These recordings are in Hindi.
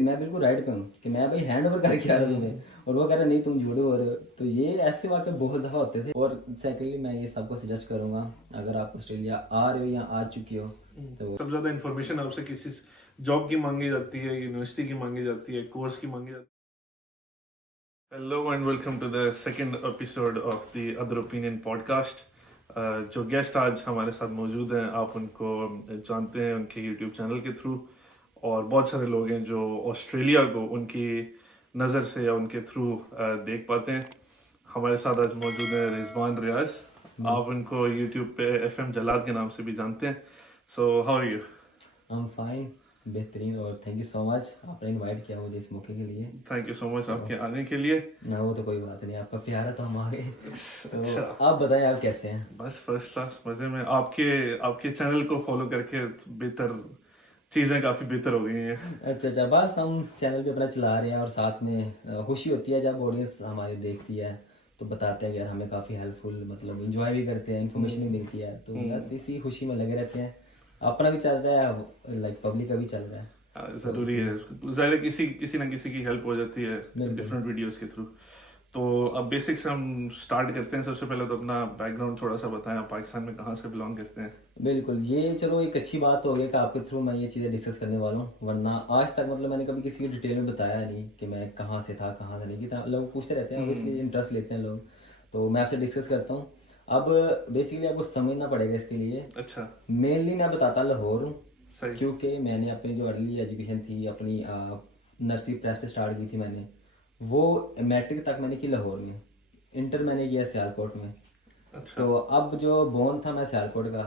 मैं बिल्कुल राइट पे हूँ कि मैं भाई हैंड ओवर करके आ रहा हूँ तुम्हें, और वो कह रहा नहीं तुम झूठे हो रहे हो। तो ये ऐसे वाक़े बहुत दफ़ा होते थे। और सेकेंडली मैं ये सबको सजेस्ट करूँगा, अगर आप ऑस्ट्रेलिया आ रहे हो या आ चुके हो तो सबसे ज्यादा इन्फॉर्मेशन आपसे किसी जॉब की मांगी जाती है, यूनिवर्सिटी की मांगी जाती है, कोर्स की मांगी जाती है। Hello and welcome to the second episode of the other opinion podcast. जो गेस्ट आज हमारे साथ मौजूद हैं, आप उनको जानते हैं उनके यूट्यूब चैनल के थ्रू, और बहुत सारे लोग हैं जो ऑस्ट्रेलिया को उनकी नज़र से या उनके थ्रू देख पाते हैं। हमारे साथ आज मौजूद है रिजवान रियाज। आप उनको यूट्यूब पे FM जलाद के नाम से भी जानते हैं। So how are you? I am fine, बेहतरीन, और थैंक यू सो मच आपने इनवाइट किया मुझे इस मौके के लिए। थैंक यू सो मच आपके आने के लिए। ना वो तो कोई बात नहीं, आपका प्यार है तो हम आ गए। तो अच्छा, आप बताएं आप कैसे हैं? बस फर्स्ट क्लास मजे में। आपके चैनल को फॉलो करके बेहतर चीजें काफी बेहतर हो गई हैं। अच्छा, बस हम चैनल पे अपना चला रहे हैं, और साथ में खुशी होती है जब ऑडियंस हमारी देखती है तो बताते हैं कि यार हमें काफ़ी हेल्पफुल, मतलब इंजॉय भी करते हैं, इन्फॉर्मेशन भी मिलती है, तो बस इसी खुशी में लगे रहते हैं। अपना भी चल रहा है, लाइक पब्लिक का भी चल रहा है। जरूरी है, जाहिर है किसी ना किसी की हेल्प हो जाती है डिफरेंट वीडियोस के थ्रू। तो अब बेसिक से हम स्टार्ट करते हैं। सबसे पहले तो अपना बैकग्राउंड थोड़ा सा बताएं, आप पाकिस्तान में कहाँ से बिलोंग करते हैं? बिल्कुल, ये चलो एक अच्छी बात हो गई कि आपके थ्रू मैं ये चीज़ें डिस्कस करने वाला हूँ, वरना आज तक मतलब मैंने कभी किसी को डिटेल में बताया नहीं कि मैं कहाँ से था कहाँ से नहीं। कि लोग पूछते रहते हैं, ऑब्वियसली इंटरेस्ट लेते हैं लोग, तो मैं आपसे डिस्कस करता हूँ। अब बेसिकली आपको समझना पड़ेगा इसके लिए। अच्छा, मेनली मैं बताता लाहौर हूँ, सही। क्योंकि मैंने अपनी जो अर्ली एजुकेशन थी अपनी नर्सरी प्रेप से स्टार्ट की थी मैंने, वो मैट्रिक तक मैंने की लाहौर में, इंटर मैंने किया सियालकोट में। अच्छा। तो अब जो बोर्न था मैं सियालकोट का,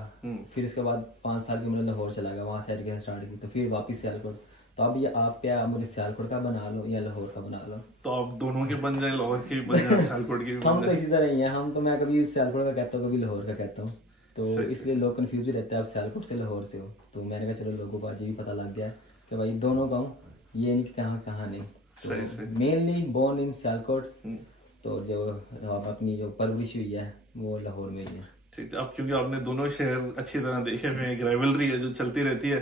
फिर इसके बाद 5 साल की उम्र लाहौर चला गया, वहाँ से एजुकेशन स्टार्ट की, तो फिर वापस सियालकोट। तो अब ये आप क्या मुझे सियालकोट का बना लो या लाहौर का बना लो। तो आप दोनों के बन जाए, लाहौर के भी बन जाए, सियालकोट के भी बन हम तो जाए। इसी तरह ही हैं, हम तो मैं कभी सियालकोट का कहता हूँ कभी लाहौर का कहता हूँ, तो सही इसलिए लोग कंफ्यूज भी रहते हैं आप सियालकोट से लाहौर से हो। तो मैंने कहा चलो लोगों को आज ये भी पता लग गया कि भाई दोनों का हूँ, ये नहीं कि कहाँ कहाँ नहीं। सही सही। तो मेनली बोर्न इन सियालकोट, तो जो अपनी जो परवरिश हुई है वो लाहौर में ही है। ठीक है। अब क्योंकि आपने दोनों शहर अच्छी तरह देखे हुए हैं, एक राइवलरी है जो चलती रहती है,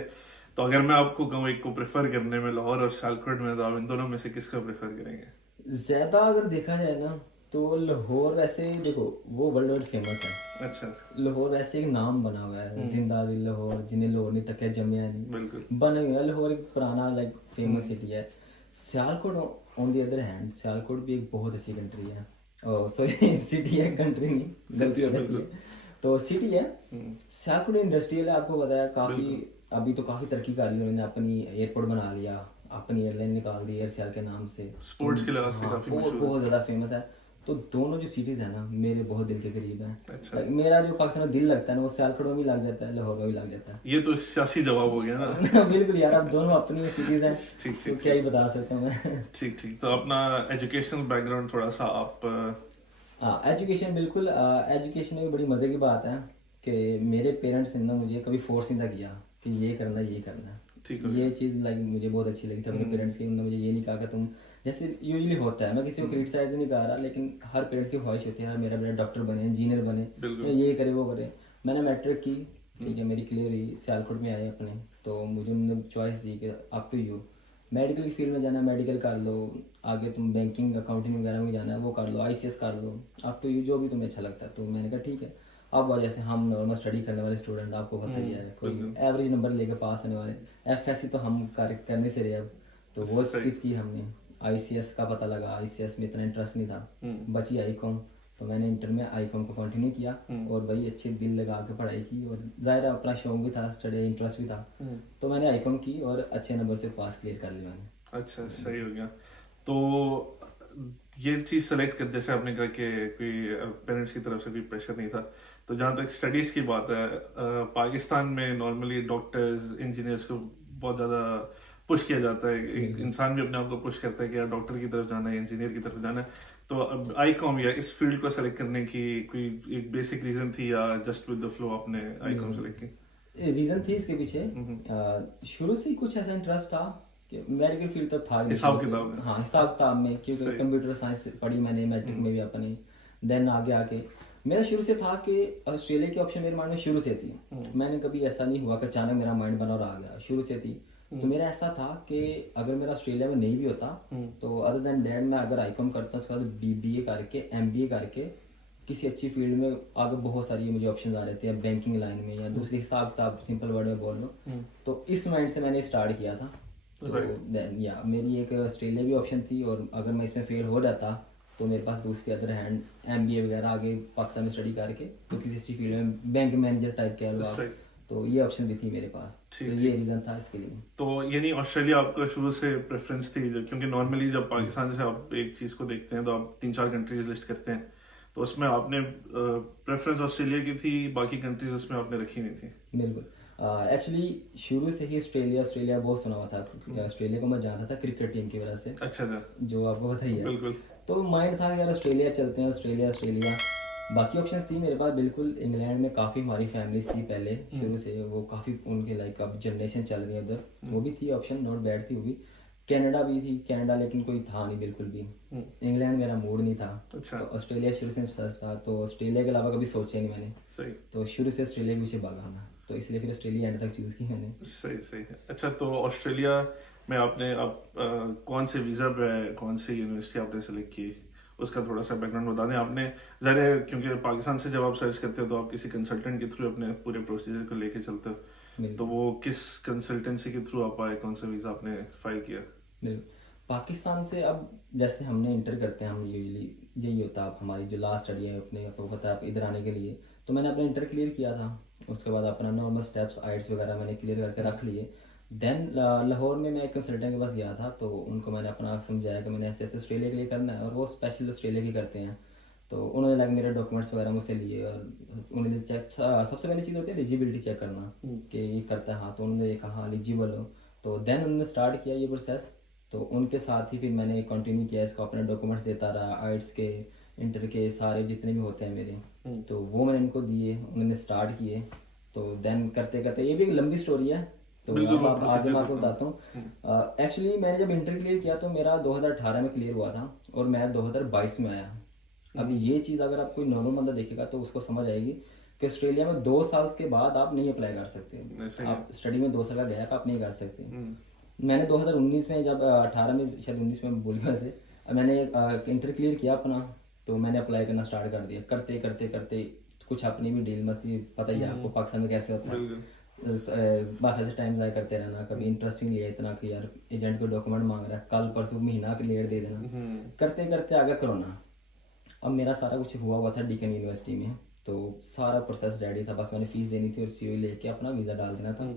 तो अगर मैं आपको कहूँ एक को प्रेफर करने में, लाहौर और सियालकोट में, तो आप इन दोनों में से किसका प्रेफर करेंगे? ज्यादा अगर देखा जाए ना तो लाहौर वैसे देखो वो वर्ल्ड वाइड फेमस है। अच्छा। लाहौर वैसे एक नाम बना हुआ है, जिंदा दिल लाहौर, जिन्हें लाहौर नहीं तक जमिया नहीं, बिल्कुल। बना हुआ है। लाहौर एक पुराना लाइक फेमस सिटी है। Sialkot on the other hand, Sialkot भी एक बहुत अच्छी कंट्री है, सॉरी सिटी है, कंट्री नहीं, गलती हो जाती है। तो सिटी है सियालकोट, इंडस्ट्रियल है, आपको पता है काफी। अभी तो काफी तरक्की कर ली उन्होंने, अपनी एयरपोर्ट बना लिया, अपनी एयरलाइन निकाल दी एयर सियाल के नाम से। स्पोर्ट्स के लिहाज से काफी बहुत बहुत ज्यादा फेमस है। तो दोनों जो सिटीज है ना मेरे बहुत दिल के करीब है। अच्छा। Like, मेरा जो पाकिस्तान में दिल लगता है ना वो सियालकोट में भी लग जाता है, लाहौर में भी लग जाता है। ये तो सियासी जवाब हो गया ना। बिल्कुल यार, अब दोनों अपनी सिटीज हैं, ठीक तो ठीक क्या ही बता सकता हूँ मैं। ठीक ठीक। तो अपना एजुकेशनल बैकग्राउंड थोड़ा सा आप हाँ, एजुकेशन बिल्कुल, एजुकेशन में भी बड़ी मज़े की बात है कि मेरे पेरेंट्स ने ना मुझे कभी फोर्स नहीं था किया कि ये करना ये करना। ठीक हो ये चीज़ लाइक मुझे बहुत अच्छी लगी थी अपने पेरेंट्स की। उन्होंने मुझे ये नहीं कहा कि तुम, जैसे यूजली होता है, मैं किसी को क्रिटिसाइज नहीं कर रहा, लेकिन हर पेरेंट्स की ख्वाहिश होती है यार मेरा बेटा डॉक्टर बने, इंजीनियर बने, बिल्कुल। या ये करे वो करे। मैंने मैट्रिक की, ठीक है, मेरी क्लियर हुई, सियालकोट में आए अपने, तो मुझे उन्होंने चॉइस दी कि अप टू यू, मेडिकल की फील्ड में जाना है मेडिकल कर लो, आगे तुम बैंकिंग अकाउंटिंग वगैरह में जाना है वो कर लो, ICS कर लो, अप टू यू जो भी तुम्हें अच्छा लगता है। तो मैंने कहा ठीक है। अब और जैसे हम नॉर्मल स्टडी करने वाले स्टूडेंट, आपको पता ही है, कोई एवरेज नंबर लेके पास होने वाले, FSC तो हम करने से रहे अब, तो वो स्किप की हमने। ICS का पता लगा, ICS में इतना इंटरेस्ट नहीं था, बची ICOM, तो मैंने इंटर में ICOM को कंटिन्यू किया, और भाई अच्छे दिल लगा के पढ़ाई की, और जाहिर है अपना शौक भी था, स्टडी इंटरेस्ट भी था, तो मैंने ICOM की और अच्छे नंबर से पास क्लियर कर लिया मैंने। अच्छा, सही हो गया। तो ये चीज सेलेक्ट कर, जैसे आपने कहा कि कोई पेरेंट्स की तरफ से कोई प्रेशर नहीं था, तो जहाँ तक स्टडीज की बात है, पाकिस्तान में नॉर्मली डॉक्टर्स इंजीनियर्स को बहुत ज्यादा पुश किया जाता है। एक इंसान भी अपने आप को पुश करता है कि यार डॉक्टर की तरफ जाना है, इंजीनियर की तरफ जाना है। तो अब ICOM या इस फील्ड को सेलेक्ट करने की कोई एक बेसिक रीजन थी, या जस्ट विद द फ्लो आपने ICOM सेलेक्ट की? रीजन थी इसके पीछे, शुरू से ही कुछ ऐसा इंटरेस्ट था कि मेडिकल फील्ड तो था ही हिसाब शुरू से। किताब में। हाँ, हिसाब किताब में, क्योंकि सही। कंप्यूटर साइंस पढ़ी मैंने मैट्रिक में भी अपनी, देन आगे आके मेरा शुरू से था कि ऑस्ट्रेलिया की ऑप्शन मेरे माइंड में शुरू से थी। मैंने कभी ऐसा नहीं हुआ कि अचानक मेरा माइंड बना और आ गया, शुरू से थी। तो मेरा ऐसा था कि अगर मेरा ऑस्ट्रेलिया में नहीं भी होता तो अदर देन डैट मैं अगर आईकॉम करता उसके बाद बीबीए करके एमबीए करके किसी अच्छी फील्ड में आगे बहुत सारी मुझे ऑप्शन आ रहे थे, या बैंकिंग लाइन में या दूसरी हिसाब किताब, सिंपल वर्ड में बोल लो। तो इस माइंड से मैंने स्टार्ट किया था। तो या मेरी एक ऑस्ट्रेलिया भी ऑप्शन थी, और अगर मैं इसमें फेल हो जाता तो मेरे पास दूसरी अदर हैंड एमबीए वगैरह आगे पाकिस्तान में स्टडी करके तो किसी अच्छी फील्ड में बैंक मैनेजर टाइप कह लो आप, तो ये ऑप्शन भी थी मेरे पास। तो ये रीजन था इसके लिए। तो यानी ऑस्ट्रेलिया आपका शुरू से प्रेफरेंस थी, क्योंकि नॉर्मली जब पाकिस्तान से आप एक चीज को देखते हैं तो आप 3-4 कंट्रीज लिस्ट करते हैं, तो उसमें आपने प्रेफरेंस ऑस्ट्रेलिया की थी, बाकी कंट्रीज उसमें आपने रखी नहीं थी? बिल्कुल, एक्चुअली शुरू से ही ऑस्ट्रेलिया बहुत सुना हुआ था, क्योंकि ऑस्ट्रेलिया को मैं जानता था क्रिकेट टीम की वजह से। अच्छा था, जो आपको बताइए है। बिल्कुल। तो माइंड था कि यार ऑस्ट्रेलिया चलते हैं, ऑस्ट्रेलिया। बाकी ऑप्शंस थी मेरे पास बिल्कुल। इंग्लैंड में काफ़ी हमारी फैमिलीज थी पहले शुरू से, वो काफ़ी उनके लाइक अब जनरेशन चल रही है उधर, वो भी थी ऑप्शन, नॉट बैड थी वो भी। कनाडा भी थी, कनाडा लेकिन कोई था नहीं बिल्कुल भी। इंग्लैंड मेरा मूड नहीं था। अच्छा। तो ऑस्ट्रेलिया शुरू से सर्च था, तो ऑस्ट्रेलिया के अलावा कभी सोचा नहीं मैंने। सही। तो शुरू से ऑस्ट्रेलिया के पीछे भागा मैं, तो इसलिए फिर ऑस्ट्रेलिया एंड तक चूज की मैंने। सही सही है। अच्छा, तो ऑस्ट्रेलिया में आपने कौन से वीजा पे, कौन सी यूनिवर्सिटी आपने सेलेक्ट की, उसका थोड़ा सा बैकग्राउंड बता दें। आपने ज़ाहिर, क्योंकि पाकिस्तान से जब आप सर्च करते हो तो आप किसी कंसल्टेंट के थ्रू अपने पूरे प्रोसीजर को लेके चलते हो, तो वो किस कंसल्टेंसी के थ्रू आप आए, कौन सा वीज़ा आपने फाइल किया? बिल्कुल, पाकिस्तान से अब जैसे हमने इंटर करते हैं, हम यूजली यही होता है हमारी जो लास्ट स्टडी है अपने, आपको पता है आप इधर आने के लिए। तो मैंने अपना इंटर क्लियर किया था, उसके बाद अपना नॉर्मल स्टेप्स आइट्स वगैरह मैंने क्लियर करके रख लिए। देन लाहौर में मैं एक कंसल्टेंट के पास गया था, तो उनको मैंने अपना समझाया कि मैंने ऐसे ऐसे ऑस्ट्रेलिया के लिए करना है, और वो स्पेशल ऑस्ट्रेलिया की करते हैं। तो उन्होंने लाइक मेरे डॉक्यूमेंट्स वगैरह मुझसे लिए, और उन्होंने चेक, सबसे पहली चीज़ होती है एलिजिबिलिटी चेक करना कि ये करता है, हाँ। तो उन्होंने देखा हाँ एलिजिबल हो, तो देन उन्होंने स्टार्ट किया ये प्रोसेस। तो उनके साथ ही फिर मैंने कंटिन्यू किया इसको, अपने डॉक्यूमेंट्स देता रहा, आइट्स के, इंटर के, सारे जितने भी होते हैं मेरे, तो वो मैंने इनको दिए, उन्होंने स्टार्ट किए। तो देन करते करते, ये भी एक लंबी स्टोरी है, तो अब आप आगे मैं आपको बताता हूँ। एक्चुअली मैंने जब इंटर क्लियर किया तो मेरा 2018 में क्लियर हुआ था, और मैं 2022 में आया। अब ये चीज़ अगर आप कोई नॉर्मल बंदा देखेगा तो उसको समझ आएगी कि ऑस्ट्रेलिया में 2 साल के बाद आप नहीं अप्लाई कर सकते। आप स्टडी में 2 साल का गैप आप नहीं कर सकते। मैंने 2019 में, जब 18 में, शायद 19 में भूल गया वैसे, मैंने इंटर क्लियर किया अपना, तो मैंने अप्लाई करना स्टार्ट कर दिया। करते करते करते कुछ अपनी भी डील मस्ती, पता ही है आपको पाकिस्तान में कैसे होता है, बस ऐसे टाइम ज़ाया करते रहना। कभी इंटरेस्टिंग लिया इतना कि यार एजेंट को डॉक्यूमेंट मांग रहा है, कल परसों महीना क्लियर दे देना। करते करते आ गया कोरोना। अब मेरा सारा कुछ हुआ था डीकन यूनिवर्सिटी में, तो सारा प्रोसेस रेडी था, बस मैंने फीस देनी थी और सीओ लेके अपना वीज़ा डाल देना था।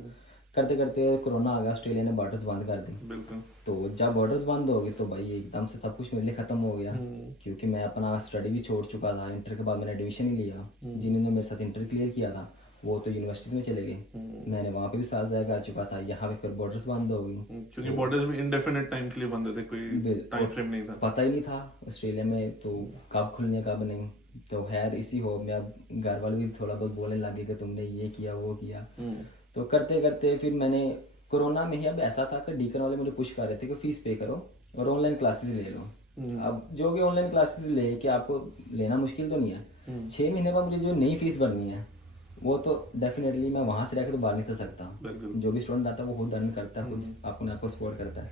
करते करते कोरोना आ गया, ऑस्ट्रेलिया ने बॉर्डर्स बंद कर दी। बिल्कुल। तो जब बॉर्डर्स बंद हो गए तो भाई एकदम से सब कुछ मेरे लिए ख़त्म हो गया, क्योंकि मैं अपना स्टडी भी छोड़ चुका था। इंटर के बाद मैंने एडमिशन ही लिया, जिन्होंने मेरे साथ इंटर क्लियर किया था वो तो यूनिवर्सिटी में चले गए, मैंने वहाँ पे भी साल ज़ाया कर चुका था। यहाँ पे फिर बॉर्डर्स बंद हो गई, क्योंकि बॉर्डर्स भी इंडेफिनिट टाइम के लिए बंद थे, कोई टाइम फ्रेम नहीं था, पता ही नहीं था ऑस्ट्रेलिया में तो कब खुलने कब नहीं। तो खैर इसी हो में अब घर वाले भी थोड़ा बहुत बोलने लगे कि तुमने ये किया वो किया। तो करते करते फिर मैंने कोरोना में ही, अब ऐसा था कि डीकन वाले मुझे पुश कर रहे थे कि फीस पे करो और ऑनलाइन क्लासेस ले लो। अब जो कि ऑनलाइन क्लासेस ले के आपको लेना मुश्किल तो नहीं है, 6 महीने बाद मुझे जो नई फीस भरनी है वो तो डेफिनेटली मैं वहां से रहकर तो बाहर नहीं कर सकता। जो भी स्टूडेंट आता है वो खुद अर्न करता है, खुद अपने आप को सपोर्ट करता है।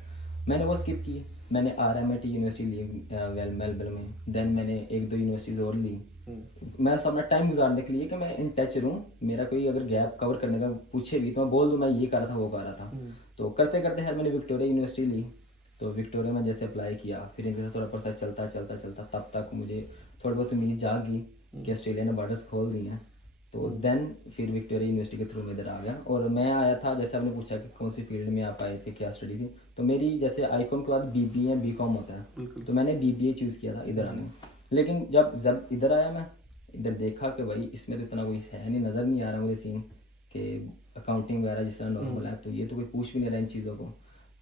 मैंने वो स्किप की, मैंने RMIT यूनिवर्सिटी ली मेलबर्न में। देन मैंने 1-2 यूनिवर्सिटीज और ली, मैं अपना टाइम गुजारने के लिए कि मैं इन टच रहूँ। मेरा कोई अगर गैप कवर करने का पूछे भी तो मैं बोल दूँ मैं ये कर रहा था वो कर रहा था। तो करते करते है मैंने विक्टोरिया यूनिवर्सिटी ली। तो विक्टोरिया में जैसे अप्लाई किया, फिर इनके साथ थोड़ा प्रोसेस चलता चलता चलता तब तक मुझे थोड़ी बहुत उम्मीद जागी कि ऑस्ट्रेलिया ने बॉर्डर्स खोल दिए हैं। तो देन फिर विक्टोरिया यूनिवर्सिटी के थ्रू मैं इधर आ गया। और मैं आया था, जैसे आपने पूछा कि कौन सी फील्ड में आप आए थे, क्या स्टडी थी, तो मेरी जैसे आईकॉम के बाद BBA या BCom होता है, तो मैंने BBA चूज़ किया था इधर आने। लेकिन जब इधर आया, मैं इधर देखा कि भाई इसमें तो इतना कोई है नहीं, नज़र नहीं आ रहा मुझे सीन कि अकाउंटिंग वगैरह जिस तरह नॉर्मल है, तो ये तो कोई पूछ भी नहीं रहा इन चीज़ों को।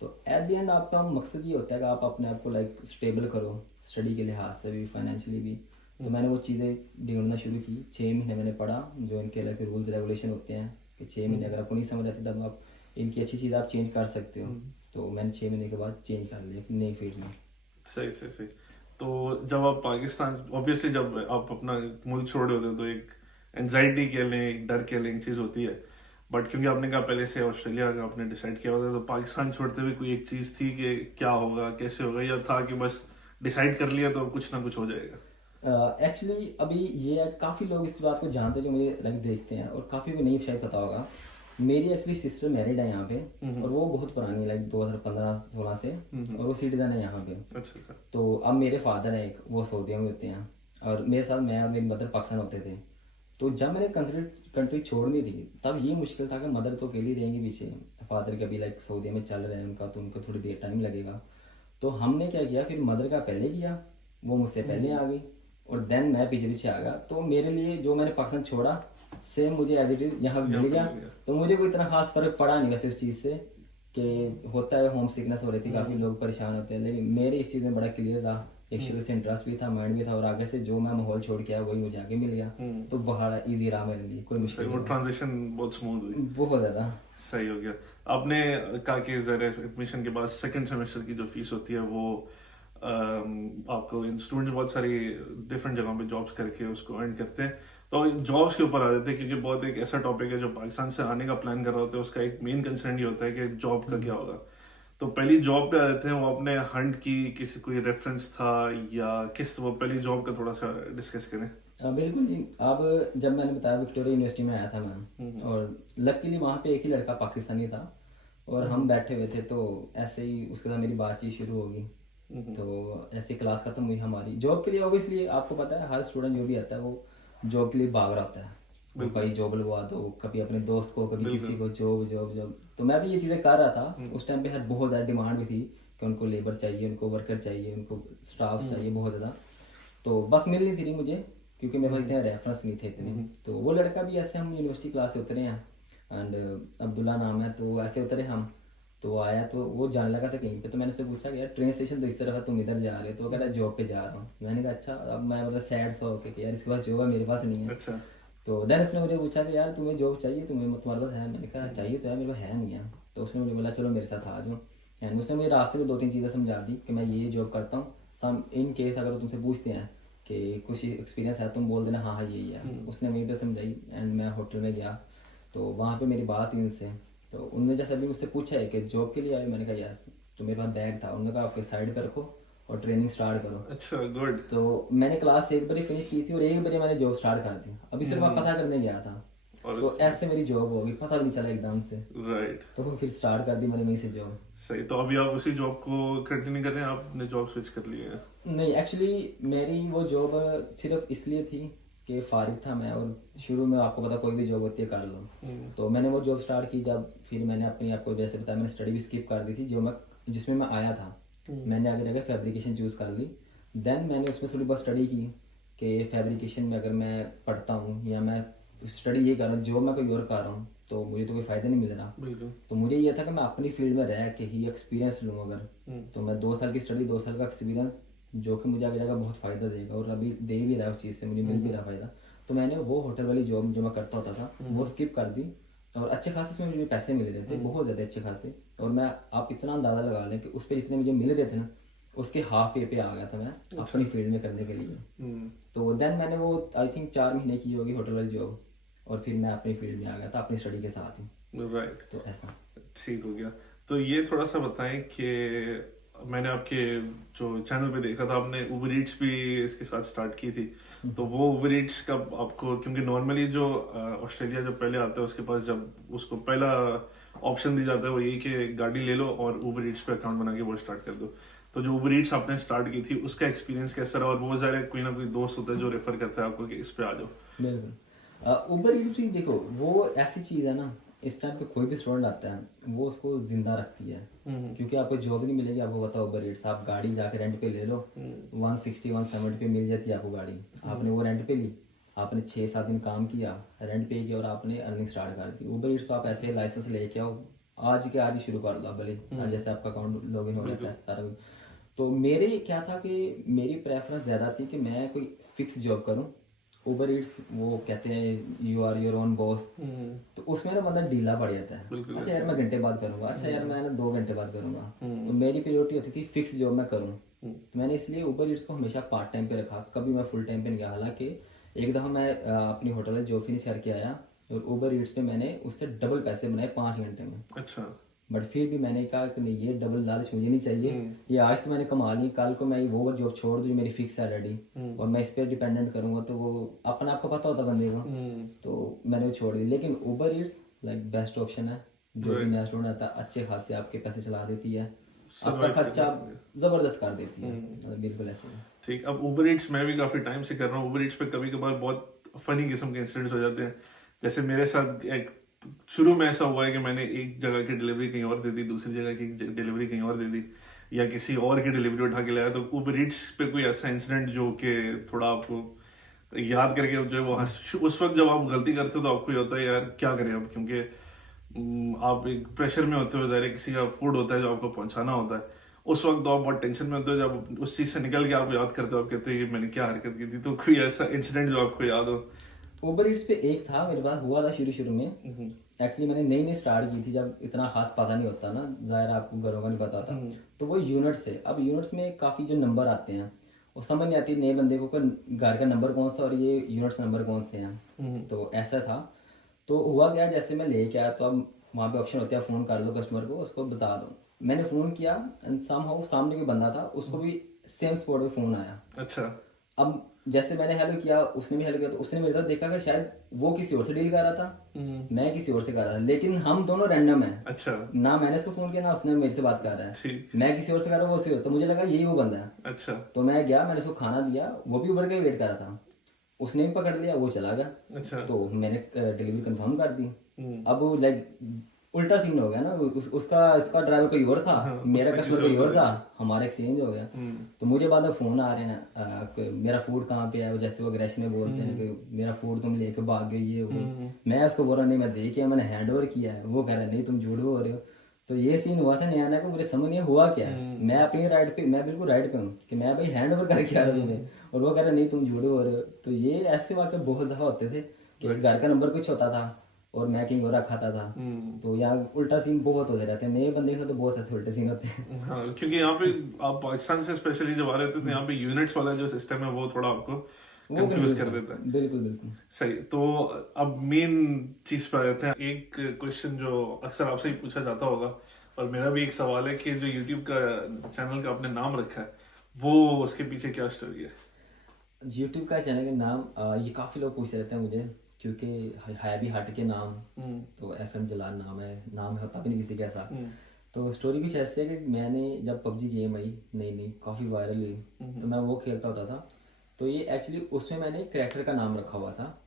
तो एट द एंड आपका मकसद ये होता है कि आप अपने आप को लाइक स्टेबल करो, स्टडी के लिहाज से भी, फाइनेंशियली भी। तो मैंने वो चीज़ें ढूंढना शुरू की। 6 महीने मैंने पढ़ा, जो इनके लाइक रूल्स रेगुलेशन होते हैं कि 6 महीने अगर आपको नहीं समझ आती तब आप इनकी अच्छी चीज़ आप चेंज कर सकते हो। तो मैंने 6 महीने के बाद चेंज कर लिया नई फील्ड में। सही सही सही। तो जब आप पाकिस्तान, ऑब्वियसली जब आप अपना मुल्क छोड़ रहे होते हो तो एक एंजाइटी कह लें, एक डर कह लें, एक चीज़ होती है, बट क्योंकि आपने कहा पहले से ऑस्ट्रेलिया का आपने डिसाइड किया होता, तो पाकिस्तान छोड़ते हुए कोई एक चीज थी कि क्या होगा कैसे होगा, या था कि बस डिसाइड कर लिया तो कुछ ना कुछ हो जाएगा? एक्चुअली अभी ये है, काफ़ी लोग इस बात को जानते हैं जो मुझे लाइक देखते हैं, और काफ़ी को नहीं शायद पता होगा। मेरी एक्चुअली सिस्टर मैरिड है यहाँ पे, और वो बहुत पुरानी लाइक 2015-16 से, और वो सिटीजन है यहाँ पे। अच्छा अच्छा। तो अब मेरे फादर हैं एक, वो सऊदी में होते हैं, और मेरे साथ मैं और मेरी मदर पाकिस्तान होते थे। तो जब मैंने कंट्री छोड़नी थी, तब ये मुश्किल था कि मदर तो अकेली रहेंगी पीछे, फादर के अभी लाइक सऊदी में चल रहे हैं उनका, तो उनको थोड़ी देर टाइम लगेगा। तो हमने क्या किया, फिर मदर का पहले किया, वो मुझसे पहले आ गई, और देन मैं पीछे पीछे आ गया। तो मेरे लिए जो मैंने पाकिस्तान छोड़ा, सेम मुझे एज इट इज यहाँ मिल गया। तो मुझे कोई इतना खास फर्क पड़ा नहीं वैसे उस चीज़ से, कि होता है होम सिकनेस हो रही थी, काफ़ी लोग परेशान होते हैं, लेकिन मेरे इस चीज़ में बड़ा क्लियर था, एक शुरू से इंटरेस्ट भी था, माइंड भी था, और आगे से जो मैं माहौल छोड़ के आया वही मुझे आगे मिल गया। तो बहुत ईजी रहा मेरे लिए, कोई मुश्किल वो ट्रांजिशन बहुत स्मूथ हुई। बहुत ज़्यादा सही हो गया। आपने कहा कि ज़रा एडमिशन के बाद सेकंड सेमेस्टर की जो फीस होती है वो आपको स्टूडेंट बहुत सारी डिफरेंट जगहों पे जॉब्स करके उसको अर्न करते हैं। तो जॉब्स के ऊपर आ जाते हैं, क्योंकि बहुत एक ऐसा टॉपिक है जो पाकिस्तान से आने का प्लान कर रहा होता है, उसका एक मेन कंसर्न ये होता है कि जॉब का क्या होगा। तो पहली जॉब पे आ जाते हैं, वो अपने हंट की किसी कोई रेफरेंस था या किस, वो पहली जॉब का थोड़ा सा डिस्कस करें। बिल्कुल जी। अब जब मैंने बताया विक्टोरिया यूनिवर्सिटी में आया था मैं, और लकीली वहाँ पे एक ही लड़का पाकिस्तानी था, और हम बैठे हुए थे, तो ऐसे ही उसके साथ मेरी बातचीत शुरू होगी। तो ऐसी क्लास खत्म हुई हमारी। जॉब के लिए ऑब्वियसली आपको पता है, हर स्टूडेंट जो भी आता है वो जॉब के लिए भाग रहा होता है, वो कभी जॉब लगवा दो, कभी अपने दोस्त को, कभी किसी को, जॉब जॉब जॉब। तो मैं भी ये चीज़ें कर रहा था उस टाइम पे। हर बहुत ज़्यादा डिमांड भी थी कि उनको लेबर चाहिए, उनको वर्कर चाहिए, उनको स्टाफ चाहिए बहुत ज़्यादा। तो बस मिल नहीं थी रही मुझे, क्योंकि मेरे पास इतने रेफरेंस नहीं थे इतने। तो वो लड़का भी ऐसे, हम यूनिवर्सिटी क्लास से उतरे हैं, एंड अब्दुल्ला नाम है, तो ऐसे उतरे हम। तो आया, तो वो जाने लगा था कहीं पे, तो मैंने उससे पूछा कि यार ट्रेन स्टेशन तो इस तरफ है, तुम इधर जा रहे हो? तो वो कह रहा है जॉब पे जा रहा हूँ। मैंने कहा अच्छा। अब मैं मतलब सैड सा होके कि यार इसके पास जॉब है, मेरे पास नहीं है। अच्छा। तो देन उसने मुझे पूछा कि यार तुम्हें जॉब चाहिए, तुम्हारे पास है? मैंने कहा चाहिए तो है, मेरे पास है नहीं है। तो उसने मुझे बोला चलो मेरे साथ आ जाओ, एंड उसने मुझे रास्ते में 2-3 चीज़ें समझा दी कि मैं ये जॉब करता हूँ। सम इन केस अगर वो तुमसे पूछते हैं कि कुछ एक्सपीरियंस है, तुम बोल देना हाँ हाँ यही है। उसने मुझे पे समझाई, एंड मैं होटल में गया, तो वहाँ पे मेरी बात हुई उनसे। तो उन्होंने जैसे अभी मुझसे पूछा है कि जॉब के लिए आए, मैंने कहा यस। तो मेरे पास बैग था, उन्होंने कहा आपके साइड पर रखो और ट्रेनिंग स्टार्ट करो। अच्छा, गुड। तो मैंने क्लास एक बारी फिनिश की थी, और एक बारी मैंने जॉब स्टार्ट कर दी। अभी सिर्फ मैं पता करने गया था, और तो ऐसे मेरी जॉब हो गई, पता भी नहीं चला एकदम से। राइट। तो फिर स्टार्ट कर दी मैंने वहीं से जॉब। सही। तो अभी आप उसी जॉब को कंटिन्यू कर रहे हैं, आपने जॉब स्विच कर ली है? नहीं, एक्चुअली मेरी वो जॉब सिर्फ इसलिए थी कि फारिग था मैं, और शुरू में आपको पता कोई भी जॉब होती है कर लो। तो मैंने वो जॉब स्टार्ट की जब, फिर मैंने अपनी, आपको जैसे बताया, मैंने स्टडी भी स्किप कर दी थी जो मैं, जिसमें मैं आया था। मैंने आगे जाकर फैब्रिकेशन चूज़ कर ली। देन मैंने उसमें थोड़ी बहुत स्टडी की कि फैब्रिकेशन में अगर मैं पढ़ता हूँ या मैं स्टडी ये कर रहा हूँ, जो मैं कोई और कर रहा हूँ, तो मुझे तो कोई फ़ायदा नहीं मिल रहा। बिल्कुल। तो मुझे ये था कि मैं अपनी फील्ड में रह के ही एक्सपीरियंस लूँ अगर, तो मैं 2 साल की स्टडी, 2 साल का एक्सपीरियंस, जो कि मुझे आगे जाकर बहुत फ़ायदा देगा, और अभी दे भी रहा है उस चीज़ से, मुझे मिल भी रहा फ़ायदा। तो मैंने वो होटल वाली जॉब जो मैं करता होता था वो स्किप कर दी, और अच्छे खासे उसमें मुझे पैसे मिल रहे थे, बहुत ज़्यादा अच्छे खासे। और मैं, आप इतना अंदाज़ा लगा लें कि उस पर जितने मुझे मिल रहे थे ना, उसके हाफ पे आ गया था मैं अपनी फील्ड में करने के लिए। तो देन मैंने वो आई थिंक 4 महीने की होगी होटल वाली जॉब, और फिर मैं अपनी फील्ड में आ गया था अपनी स्टडी के साथ ही। राइट। तो ऐसा ठीक हो गया। तो ये थोड़ा सा बताएं कि मैंने आपके जो चैनल पे देखा था, आपने उबर ईट्स भी इसके साथ स्टार्ट की थी। तो वो उबर ईट्स का आपको, क्योंकि नॉर्मली जो ऑस्ट्रेलिया जो पहले आता है उसके पास जब उसको पहला ऑप्शन दी जाता है वो यही कि गाड़ी ले लो और उबर ईट्स पे अकाउंट बना के वो स्टार्ट कर दो। तो जो उबर ईट्स आपने स्टार्ट की थी उसका एक्सपीरियंस कैसा रहा? और वो ज़रा कोई ना कोई दोस्त होता है जो रेफर करता है आपको कि इस पे आ जाओ। बिल्कुल। उबर ईट्स भी देखो, वो ऐसी चीज़ है ना, इस टाइम पे कोई भी स्टूडेंट आता है वो उसको जिंदा रखती है, क्योंकि आपको जॉब नहीं मिलेगी। आपको पता उबर ईट्स, आप गाड़ी जाके रेंट पे ले लो, 160-170 पे मिल जाती है आपको गाड़ी। आपने वो रेंट पे ली, आपने 6-7 दिन काम किया, रेंट पे किया, और आपने अर्निंग स्टार्ट कर दी। उबर ईट्स आप ऐसे लाइसेंस लेके आओ, आज के आज ही शुरू कर लो भले, आज जैसे आपका अकाउंट लॉगिन हो जाता है सारा कुछ। तो मेरे क्या था कि मेरी प्रेफरेंस ज़्यादा थी कि मैं कोई फिक्स जॉब करूं। उबर ईट्स वो कहते हैं you are your own boss, तो उसमें ना बंदा ढीला पड़ जाता है। अच्छा यार मैं घंटे बाद करूंगा, अच्छा यार मैं ना 2 घंटे बाद करूंगा। तो मेरी प्रायोरिटी होती थी फिक्स जॉब मैं करूं। तो मैंने इसलिए उबर ईट्स को हमेशा पार्ट टाइम पे रखा, कभी मैं फुल टाइम पे नहीं गया। हालांकि एक दफ़ा मैं अपनी होटल में जॉब फिनिश करके आया, और ऊबर ईट्स पे मैंने उससे डबल पैसे बनाए 5 घंटे में। अच्छा। बट फिर भी मैंने कहा कि नहीं, ये डबल लालच मुझे नहीं चाहिए, ये आज तो मैंने कमा ली, कल को मैं वो जॉब छोड़ दूँ जो मेरी फिक्स है ऑलरेडी, और मैं इस पर डिपेंडेंट करूँगा तो वो अपना आपको पता होता बंदे को, तो मैंने वो छोड़ दी। लेकिन Uber Eats like best option है, जो भी नया स्टूडेंट आता है अच्छे खासे आपके पैसे चला देती है, आपका खर्चा जबरदस्त कर देती है, मतलब बिल्कुल ऐसे है। ठीक। अब उबर ईट्स मैं भी काफी टाइम से कर रहा हूँ। उबर ईट्स पे कभी कभार बहुत फनी किस्म के इंसिडेंट्स हो जाते हैं। जैसे मेरे साथ एक शुरू में ऐसा हुआ है कि मैंने एक जगह की डिलीवरी कहीं और दे दी, दूसरी जगह की डिलीवरी कहीं और दे दी, या किसी और की डिलीवरी उठा के लाया। तो उबर ईट्स पे कोई ऐसा इंसिडेंट जो कि थोड़ा आपको याद करके जो है वो उस वक्त जब आप गलती करते हो तो आपको ये होता है यार क्या करें अब, क्योंकि आप एक प्रेशर में होते हो, ज़ाहिर है किसी का फूड होता है जो आपको पहुंचाना होता है, उस वक्त तो आप बहुत टेंशन में होते हो। जब उस चीज से निकल के आप याद करते हो, आप कहते हो ये मैंने क्या हरकत की थी। तो कोई ऐसा इंसिडेंट जो आपको याद हो? उबर ईट्स पे एक था मेरे पास, हुआ था शुरू में। एक्चुअली मैंने नई नई स्टार्ट की थी, जब इतना खास पता नहीं होता ना, जाहिर आपको घरों का नहीं पता होता, तो वो यूनिट्स है। अब यूनिट्स में काफ़ी जो नंबर आते हैं वो समझ नहीं आती नए बंदे को कि घर का नंबर कौन सा और ये यूनिट्स नंबर कौन से हैं। तो ऐसा था। तो हुआ क्या, जैसे मैं लेके आया तो अब वहाँ पे ऑप्शन होता है फ़ोन कर लो कस्टमर को, उसको बता दो। मैंने फ़ोन किया एंड समहाउ सामने कोई बंदा था, उसको भी सेम स्पॉट पे फ़ोन आया। अच्छा। अब जैसे मैंने हेलो किया, उसने भी हेलो किया, तो उसने मेरी तरफ देखा कि शायद वो किसी और से डील कर रहा था, मैं किसी और से कर रहा था, लेकिन हम दोनों रैंडम हैं। अच्छा। ना मैंने उसको फोन किया ना उसने मेरे से बात कर रहा है, ठीक। मैं किसी और से कर रहा हूँ, वो उसी और। तो मुझे लगा यही वो बंदा है। अच्छा। तो मैं गया, मैंने उसको खाना दिया, वो भी उबर का ही वेट कर रहा था, उसने भी पकड़ लिया, वो चला गया। अच्छा। तो मैंने डिलीवरी कंफर्म कर दी। अब लाइक उल्टा सीन हो गया ना, उसका ड्राइवर कोई और था, मेरा कस्टमर कोई और था, हमारा एक्सचेंज हो गया। तो मुझे बाद में फोन आ रहे हैं मेरा फूड कहाँ पे है, जैसे वो अग्रेशन में बोलते हैं कि मेरा फूड तुम लेके भाग गए, ये वो। मैं उसको बोल रहा नहीं मैं दे के मैंने हैंड ओवर किया है, वो कह रहा नहीं तुम झूठ बोल रहे हो। तो ये सीन हुआ था नया नया को, मुझे समझ नहीं हुआ क्या है। मैं अपनी राइट पे, मैं बिल्कुल राइट पे हूँ कि मैं भाई हैंड ओवर करके आ रहा हूँ तुम्हें, और वो कह रहा नहीं तुम झूठ बोल रहे हो। तो ये ऐसे वाक़े बहुत दफा होते थे कि घर का नंबर कुछ होता था और मैं कहीं और खाता था। तो यहाँ उल्टा सीन बहुत होते रहते हैं, नए बंदे के साथ तो बहुत ऐसे उल्टे सीन होते हैं। हाँ, क्योंकि यहाँ पे आप पाकिस्तान से स्पेशली जब आ रहे थे तो यहाँ पे यूनिट्स वाला जो सिस्टम है वो थोड़ा आपको कंफ्यूज कर देता है। बिल्कुल बिल्कुल सही। तो अब मेन चीज पे आ जाते हैं। एक क्वेश्चन जो अक्सर आपसे ही पूछा जाता होगा, और मेरा भी एक सवाल है कि जो यूट्यूब का चैनल का आपने नाम रखा है, वो उसके पीछे क्या स्टोरी है? यूट्यूब का चैनल का नाम ये काफ़ी लोग पूछ रहते हैं मुझे, क्योंकि है भी हट के नाम, तो FM जलाल नाम है, होता भी नहीं किसी के ऐसा। तो स्टोरी कुछ ऐसी है कि मैंने जब PUBG गेम आई नई नई काफ़ी वायरल हुई, तो मैं वो खेलता होता था। तो ये एक्चुअली उसमें मैंने कैरेक्टर का नाम रखा हुआ था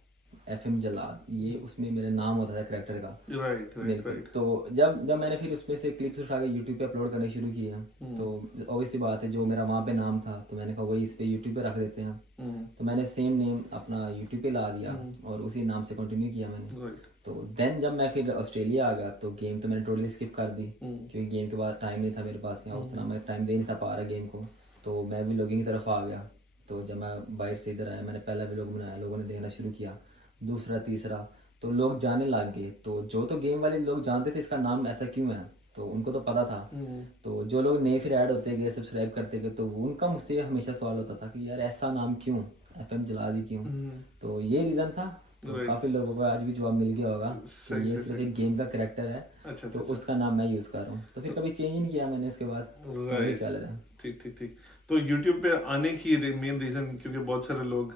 FM जलाल, ये उसमें मेरा नाम होता था कैरेक्टर का। राइट। तो जब जब मैंने फिर उसमें से क्लिप्स उठा के यूट्यूब पे अपलोड करने शुरू किए हैं, तो ऑब्वियस सी बात है जो मेरा वहाँ पे नाम था तो मैंने कहा वही इस पे यूट्यूब पे रख देते हैं। तो मैंने सेम नेम अपना यूट्यूब पे ला दिया और उसी नाम से कंटिन्यू किया मैंने। तो देन जब मैं फिर ऑस्ट्रेलिया आ गया तो गेम तो मैंने टोटली स्किप कर दी, क्योंकि गेम के बाद टाइम नहीं था मेरे पास, या उतना मैं टाइम दे नहीं था पा रहा गेम को। तो मैं भी व्लॉगिंग की तरफ आ गया। तो जब मैं बाहर से इधर आया, मैंने पहला व्लॉग बनाया, लोगों ने देखना शुरू किया, दूसरा तीसरा, तो लोग जाने लग गए। तो जो तो गेम वाले लोग जानते थे इसका नाम ऐसा क्यों है, तो उनको तो पता था। तो जो लोग नए फिर ऐड होते गए, सब्सक्राइब करते गए, तो उनका मुझसे हमेशा सवाल होता था कि यार ऐसा नाम क्यों, FM जला दी क्यों। तो ये रीज़न था। तो काफ़ी लोगों को आज भी जवाब मिल गया होगा कि ये सिर्फ एक गेम का कैरेक्टर है, तो उसका नाम मैं यूज़ कर रहा हूँ। तो फिर कभी चेंज ही नहीं किया मैंने इसके बाद, तो वही चल रहा है। ठीक। तो YouTube पे आने की मेन रीजन, क्योंकि बहुत सारे लोग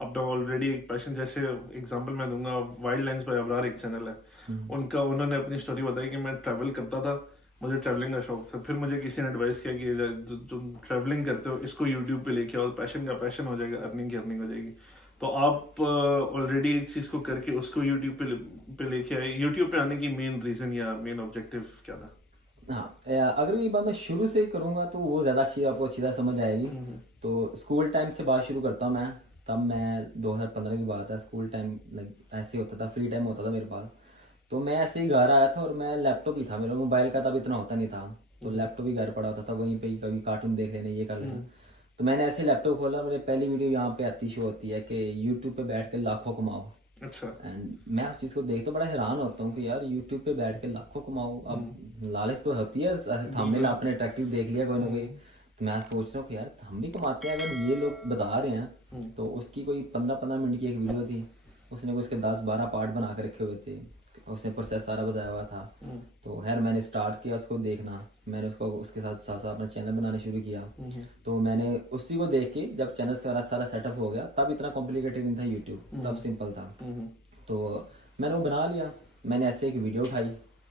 अपना ऑलरेडी एक पैशन, जैसे एग्जांपल मैं दूंगा, वाइल्ड लाइन्स बाय अबरार एक चैनल है उनका, उन्होंने अपनी स्टोरी बताई कि मैं ट्रैवल करता था, मुझे ट्रैवलिंग का शौक था, फिर मुझे किसी ने एडवाइस किया कि तुम ट्रैवलिंग करते हो इसको यूट्यूब पे लेके आओ, पैशन का पैशन हो जाएगा, अर्निंग की अर्निंग हो जाएगी। तो आप ऑलरेडी एक चीज को करके उसको यूट्यूब पे लेके आए। यूट्यूब पे आने की मेन रीजन या मेन ऑब्जेक्टिव क्या था? हाँ, अगर ये बात मैं शुरू से करूँगा तो वो ज़्यादा अच्छी आपको अच्छी तरह समझ आएगी। तो स्कूल टाइम से बात शुरू करता हूँ मैं। तब मैं 2015 की बात है, स्कूल टाइम लाइक ऐसे होता था, फ्री टाइम होता था मेरे पास। तो मैं ऐसे ही घर आया था और मैं लैपटॉप ही था मेरा, मोबाइल का तब इतना होता नहीं था, तो लैपटॉप ही घर पड़ा होता था, वहीं पे ही कभी कार्टून देख लेने, ये कर लेना। तो मैंने ऐसे लैपटॉप खोला, मेरी पहली वीडियो यहाँ पे आती शो होती है कि यूट्यूब पे बैठ के लाखों कमाओ। अच्छा। एंड मैं उस चीज़ को देख तो बड़ा हैरान होता हूँ कि यार यूट्यूब पे बैठ के लाखों कमाओ। अब लालच तो होती है, थंबनेल आपने अट्रैक्टिव देख लिया कोई ना कोई, तो मैं सोच रहा हूँ कि यार हम भी कमाते हैं, अगर ये लोग बता रहे हैं। तो उसकी कोई 15-15 मिनट की एक वीडियो थी उसने उसके 10-12 पार्ट बना के रखे हुए थे, उसने प्रोसेस सारा बताया हुआ था। तो खैर मैंने स्टार्ट किया उसको देखना, मैंने उसको उसके साथ साथ साथ अपना चैनल बनाना शुरू किया। तो मैंने उसी को देख के जब चैनल सारा सारा सेटअप हो गया, तब इतना कॉम्प्लिकेटेड नहीं था यूट्यूब, तब सिंपल था। तो मैंने वो बना लिया, मैंने ऐसे एक वीडियो उठाई,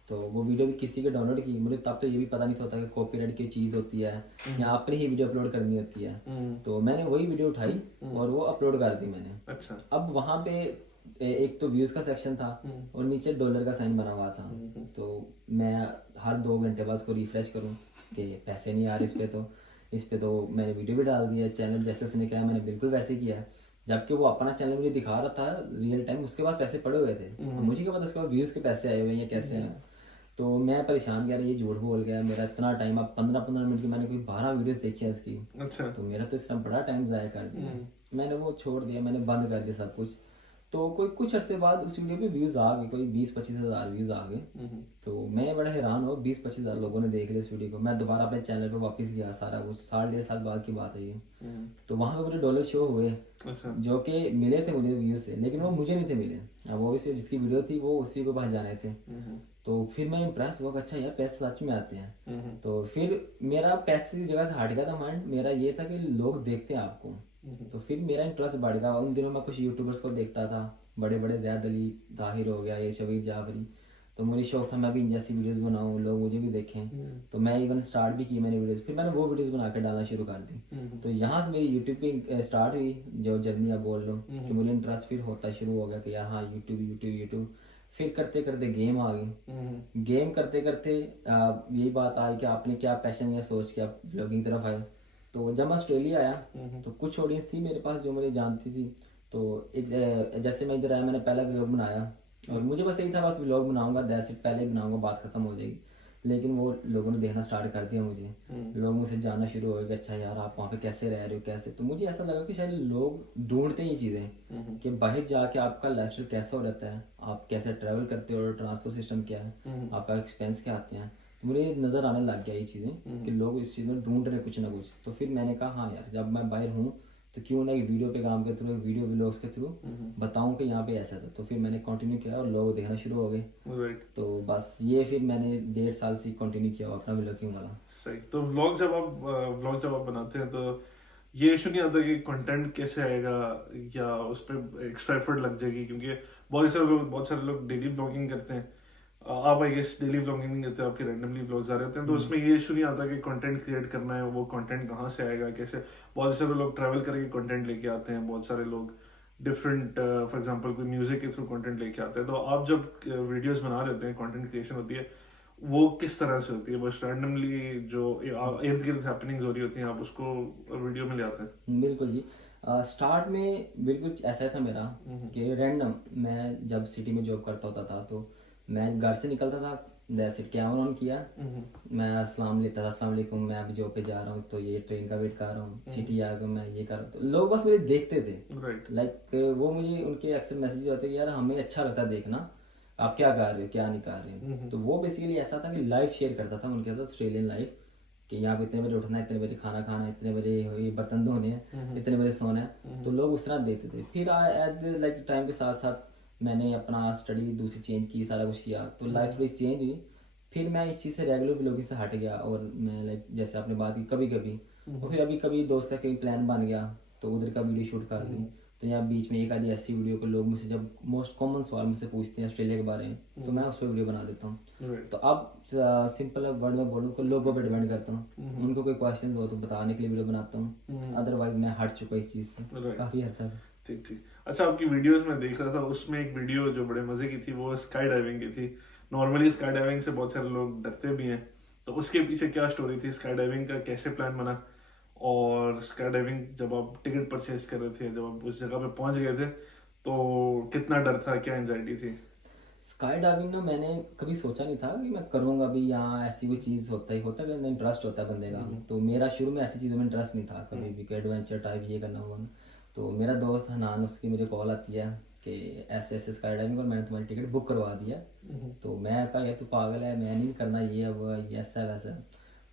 तो वो वीडियो भी किसी के डाउनलोड की, मुझे तब तो ये भी पता नहीं था कि कॉपीराइट की चीज़ होती है या अपनी ही वीडियो अपलोड करनी होती है। तो मैंने वही वीडियो उठाई और वो अपलोड कर दी मैंने। अच्छा। अब वहाँ पे एक तो व्यूज़ का सेक्शन था और नीचे डॉलर का साइन बना हुआ था। तो मैं हर 2 घंटे बाद उसको रिफ्रेश करूँ कि पैसे नहीं आ रहे इस पे तो मैंने वीडियो भी डाल दिया। चैनल जैसे उसने किया मैंने बिल्कुल वैसे किया, जबकि वो अपना चैनल मुझे दिखा रहा था रियल टाइम, उसके पास पैसे पड़े हुए थे। अब मुझे क्या पता उसके पास व्यूज़ के पैसे आए हुए हैं या कैसे हैं। तो मैं परेशान, यार ये झूठ बोल गया, मेरा इतना टाइम, अब 15-15 मिनट की मैंने कोई 12 वीडियोस देखी है उसकी। अच्छा। तो मेरा तो इसका बड़ा टाइम ज़ाया कर दिया। मैंने वो छोड़ दिया, मैंने बंद कर दिया सब कुछ। तो कोई कुछ अरसे बाद उस वीडियो पे व्यूज़ आ गए, कोई 20-25 हज़ार व्यूज़ आ गए। तो मैं बड़ा हैरान हुआ, 20-25 हज़ार लोगों ने देख लिया इस वीडियो को। मैं दोबारा अपने चैनल पे वापस गया, सारा कुछ 1.5 साल बाद की बात है ये। तो वहाँ पे मुझे डॉलर शो हुए, अच्छा। जो कि मिले थे मुझे व्यूज़ से, लेकिन वो मुझे नहीं थे मिले। अब वो जिसकी वीडियो थी वो उसी को पास जाने थे। तो फिर मैं इम्प्रेस हुआ कि अच्छा यार पैसे सच में आते हैं। तो फिर मेरा पैसे की जगह से हट गया था माइंड, मेरा ये था कि लोग देखते हैं आपको। तो फिर मेरा इंटरेस्ट बढ़ गया। उन दिनों मैं कुछ यूट्यूबर्स को देखता था, बड़े बड़े ज़ैद अली ताहिर हो गया, ये शबीर जाफरी। तो मुझे शौक था मैं भी इन जैसी वीडियोस बनाऊं, लोग मुझे भी देखें। तो मैं इवन स्टार्ट भी की मैंने वीडियोस, फिर मैंने वो वीडियोस बना के डालना शुरू कर दी। तो यहाँ से मेरी यूट्यूब पे स्टार्ट हुई जो जर्नी आप बोल लो, कि मुझे इंटरेस्ट फिर होता शुरू हो गया कि यार हाँ यूट्यूब। फिर करते करते गेम आ गई। गेम करते करते यही बात आई कि आपने क्या पैशन या सोच के आप व्लॉगिंग तरफ आए। तो जब मैं ऑस्ट्रेलिया आया तो कुछ ऑडियंस थी मेरे पास जो मुझे जानती थी। तो जैसे मैं इधर आया, मैंने पहला व्लॉग बनाया और मुझे बस यही था, बस व्लॉग बनाऊंगा, दैट्स इट, पहले ही बनाऊंगा, बात खत्म हो जाएगी। लेकिन वो लोगों ने देखना स्टार्ट कर दिया मुझे, लोग मुझसे जानना शुरू हो गए कि अच्छा यार आप वहाँ पे कैसे रह रहे हो, कैसे। तो मुझे ऐसा लगा कि शायद लोग ढूंढते हैं ये चीज़ें कि बाहर जाके आपका लाइफस्टाइल कैसा हो रहता है, आप कैसे ट्रैवल करते हो, ट्रांसपोर्ट सिस्टम क्या है, आपका एक्सपेंस क्या आते हैं। तो मुझे नज़र आने लग गया ये चीज़ें कि लोग इस चीज़ में ढूंढ रहे हैं कुछ ना कुछ। तो फिर मैंने कहा हाँ यार जब मैं बाहर हूँ तो क्यों ना एक वीडियो पे काम के थ्रू, वीडियो व्लॉग्स के थ्रू बताऊं कि यहाँ पे ऐसा था। तो फिर मैंने कंटिन्यू किया और लोग देखना शुरू हो गए। राइट। तो बस ये फिर मैंने 1.5 साल से कंटिन्यू किया अपना व्लॉगिंग वाला। सही। तो व्लॉग जब आप बनाते हैं तो ये इशू नहीं आता कि कंटेंट कैसे आएगा या उस पर एक्स्ट्रा एफर्ट लग जाएगी, क्योंकि बहुत सारे लोग डेली व्लॉगिंग करते हैं। आप आई गेस डेली व्लॉगिंग नहीं करते, आपके रैंडमली व्लॉग्स आ रहे होते हैं, तो उसमें ये इशू नहीं आता कि कंटेंट क्रिएट करना है, वो कंटेंट कहाँ से आएगा, कैसे। बहुत सारे लोग ट्रैवल करके कंटेंट लेके आते हैं, बहुत सारे लोग डिफरेंट फॉर एग्जांपल कोई म्यूजिक के थ्रू कंटेंट लेके आते हैं। तो आप जब वीडियोस बना रहे होते हैं, कंटेंट क्रिएशन होती है, वो किस तरह से होती है? बस रैंडमली जो इर्द गिर्द हैपनिंग्स हो रही होती हैं आप उसको वीडियो में ले आते हैं? बिल्कुल जी। स्टार्ट में बिल्कुल ऐसा था मेरा कि रैंडम, मैं जब सिटी में जॉब करता होता था तो मैं घर से निकलता था, दैट्स इट, कैमरा ऑन किया, मैं सलाम लेता था, अस्सलाम वालेकुम, मैं अभी जॉब पे जा रहा हूँ, तो ये ट्रेन का वेट कर रहा हूँ, सिटी आ गया, मैं ये कर रहा हूँ। तो लोग बस मुझे देखते थे, राइट। लाइक वो मुझे उनके अक्सर मैसेज आते कि यार हमें अच्छा लगता है देखना आप क्या कर रहे हो क्या नहीं कर रहे हो। तो वो बेसिकली ऐसा था कि लाइव शेयर करता था उनके साथ, ऑस्ट्रेलियन लाइफ, कि यहाँ पे इतने बजे उठना है, इतने बजे खाना खाना है, इतने बजे ये बर्तन धोने हैं, इतने बजे सोना है। तो लोग उस तरह देखते थे। फिर एट लाइक टाइम के साथ साथ मैंने अपना स्टडी दूसरी चेंज की, सारा कुछ किया, तो लाइफ थोड़ी चेंज हुई। फिर मैं इस चीज़ से रेगुलर व्लॉगिंग से हट गया और मैं लाइक जैसे आपने बात की कभी कभी, और फिर अभी कभी दोस्त का कहीं प्लान बन गया तो उधर का वीडियो शूट कर दी। तो यहाँ बीच में एक आधी ऐसी वीडियो को लोग मुझसे जब मोस्ट कॉमन सवाल मुझसे पूछते हैं ऑस्ट्रेलिया के बारे में, तो मैं उस पर वीडियो बना देता हूँ। तो अब सिंपल वर्ड में बोलूँ तो लोगों पर डिपेंड करता हूँ, उनको कोई क्वेश्चन हो तो बताने के लिए वीडियो बनाता हूँ, अदरवाइज मैं हट चुका इस चीज़ से काफ़ी हद तक। ठीक ठीक। अच्छा, आपकी वीडियोस में देख रहा था, उसमें एक वीडियो जो बड़े मजे की थी वो स्काई डाइविंग की थी। नॉर्मली स्काई डाइविंग से बहुत सारे लोग डरते भी हैं, तो उसके पीछे क्या स्टोरी थी? स्काई डाइविंग का कैसे प्लान बना? और स्काई डाइविंग जब आप टिकट परचेज कर रहे थे, जब आप उस जगह पे पहुंच गए थे, तो कितना डर था, क्या एंजाइटी थी? स्काई डाइविंग ना मैंने कभी सोचा नहीं था कि मैं करूँगा भी, यहाँ ऐसी कोई चीज़ होता है कि इंटरेस्ट होता है बंदे का। तो मेरा शुरू में ऐसी चीज़ों में इंटरेस्ट नहीं था कभी भी, एडवेंचर टाइप ये करना हुआ। तो मेरा दोस्त हनान, उसकी मुझे कॉल आती है कि ऐसे ऐसे स्काई डाइविंग और मैंने तुम्हारी टिकट बुक करवा दिया। तो मैं कहा यार तू पागल है, मैं नहीं करना ये, अब ये ऐसा वैसा।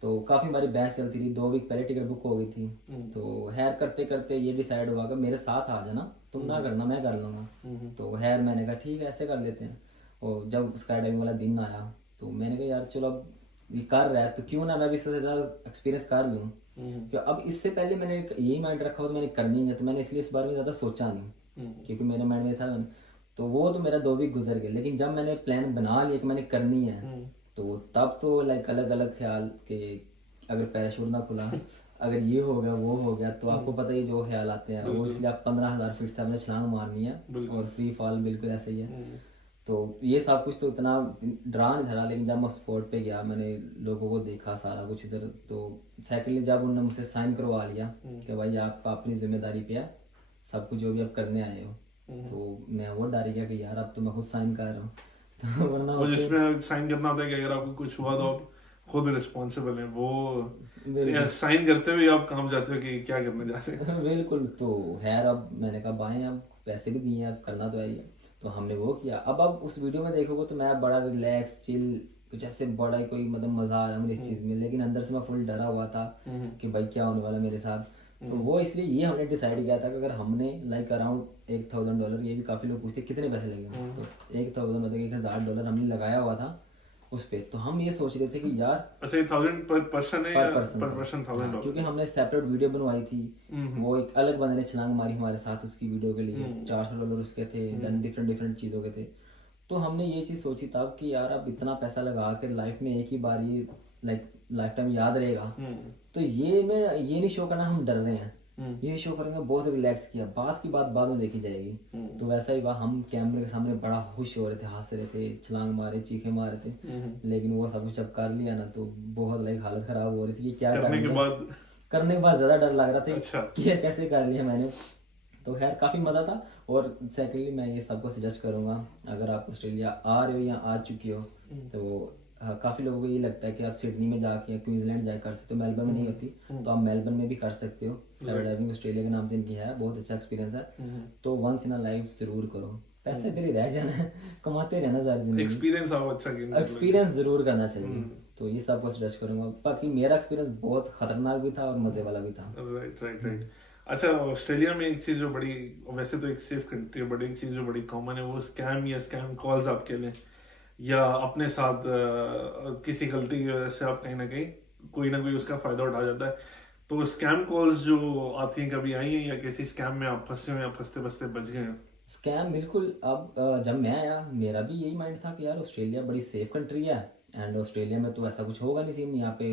तो काफ़ी हमारी बहस चलती रही, 2 वीक पहले टिकट बुक हो गई थी। तो हैर करते करते ये डिसाइड हुआ कि मेरे साथ आ जाना, तुम ना करना, मैं कर लूँगा। तो हैर मैंने कहा ठीक है ऐसे कर लेते हैं। और जब स्काई डाइविंग वाला दिन आया तो मैंने कहा यार चलो अब ये कर रहा है तो क्यों ना मैं भी इससे ज़्यादा एक्सपीरियंस कर लूँ। क्योंकि अब इससे पहले मैंने यही माइंड रखा हो तो मैंने करनी है, तो मैंने इसलिए इस बारे में ज़्यादा सोचा नहीं, क्योंकि मेरे माइंड में था। तो वो तो मेरा 2 वीक गुजर गए, लेकिन जब मैंने प्लान बना लिया कि मैंने करनी है तो तब तो लाइक अलग अलग ख्याल के, अगर पैराशूट ना खुला, अगर ये हो गया वो हो गया, तो आपको पता ही जो ख्याल आते हैं वो, इसलिए आप 15,000 फीट से आपने छलांग मारनी है और फ्री फॉल बिल्कुल ऐसे ही है। तो ये सब कुछ तो इतना डरा नहीं था, लेकिन जब मैं स्पॉट पे गया मैंने लोगों को देखा सारा कुछ इधर, तो सेकेंडली जब उन्होंने मुझसे साइन करवा लिया कि भाई आपका अपनी जिम्मेदारी पे है सब कुछ जो भी आप करने आए हो, तो मैं वो डर गया कि यार अब तो मैं खुद साइन कर रहा हूँ। तो वरना वो जिसमें साइन करना होता है कि अगर आपको कुछ हुआ तो आप खुद रिस्पॉन्सिबल हैं, वो साइन करते हुए आप काम जाते हो कि क्या करने जा रहे हैं। बिल्कुल। तो खैर अब मैंने कहा बाएं, अब पैसे भी दिए हैं, अब करना तो है ही है। तो हमने वो किया। अब उस वीडियो में देखोगे तो मैं बड़ा रिलैक्स चिल, कुछ ऐसे बड़ा ही कोई मतलब मजा आ रहा मुझे इस चीज में, लेकिन अंदर से मैं फुल डरा हुआ था कि भाई क्या होने वाला मेरे साथ। तो वो इसलिए ये हमने डिसाइड किया था कि अगर हमने लाइक अराउंड $1,000, ये भी काफी लोग पूछते कितने पैसे लगे, तो 1,000 मतलब $1,000 हमने लगाया हुआ था उस पे। तो हम ये सोच रहे थे कि यार अच्छा, 1,000 पर पर्सन है या पर पर्सन $1,000? क्योंकि हमने सेपरेट वीडियो बनवाई थी, वो एक अलग बंदे ने छलांग मारी हमारे साथ उसकी वीडियो के लिए, $400 उसके थे, देन डिफरेंट डिफरेंट चीज़ों के थे। तो हमने ये चीज़ सोची तब कि यार अब इतना पैसा लगा के लाइफ में एक ही बार ये लाइक लाइफ टाइम याद रहेगा, तो ये मैं ये नहीं शो करना हम डर रहे हैं, ये शो करेंगे बहुत रिलैक्स किया, बात की बात बाद में देखी जाएगी। तो वैसा ही हुआ, हम कैमरे के सामने बड़ा खुश हो रहे थे, हंस रहे थे, छलांग मारे, चीखे मार रहे थे, लेकिन वो सब कुछ जब कर लिया ना तो बहुत लाइक हालत खराब हो रही थी कि क्या करने के बाद करने के बाद ज्यादा डर लग रहा था। अच्छा। कि ये कैसे कर लिया मैंने। तो खैर काफी मजा था। और सेकेंडली मैं ये सबको सजेस्ट करूंगा, अगर आप ऑस्ट्रेलिया आ रहे हो या आ चुके हो तो काफी लोगों को ये लगता है कि आप सिडनी में जाके या क्वींसलैंड जाके कर सकते हो, मेलबर्न में नहीं होती, तो आप मेलबर्न में भी कर सकते हो। स्काई डाइविंग ऑस्ट्रेलिया के नाम से इनकी है, बहुत अच्छा एक्सपीरियंस है। तो वंस इन अ लाइफ जरूर करो, पैसे इधर ही रह जाना है, कमाते रहना सारी जिंदगी, एक्सपीरियंस आप अच्छा एक्सपीरियंस जरूर करना चाहिए। तो ये सबको सजेस्ट करूंगा। बाकी मेरा एक्सपीरियंस बहुत खतरनाक भी था और मजे वाला भी था। Right right right. अच्छा, ऑस्ट्रेलिया में एक चीज जो बड़ी, वैसे तो एक सेफ कंट्री है, बट एक चीज जो बड़ी कॉमन है वो स्कैम या स्कैम कॉल्स आपके लिए, या अपने साथ किसी गलती की वजह से आप कहीं ना कोई उसका फायदा उठा जाता है। तो स्कैम कॉल्स जो आती हैं, कभी आई हैं या किसी स्कैम में आप फंसे हो या फंसते फंसते बच गए हैं? स्कैम बिल्कुल। अब जब मैं आया मेरा भी यही माइंड था कि यार ऑस्ट्रेलिया बड़ी सेफ कंट्री है, एंड ऑस्ट्रेलिया में तो ऐसा कुछ होगा नहीं सीन, यहाँ पे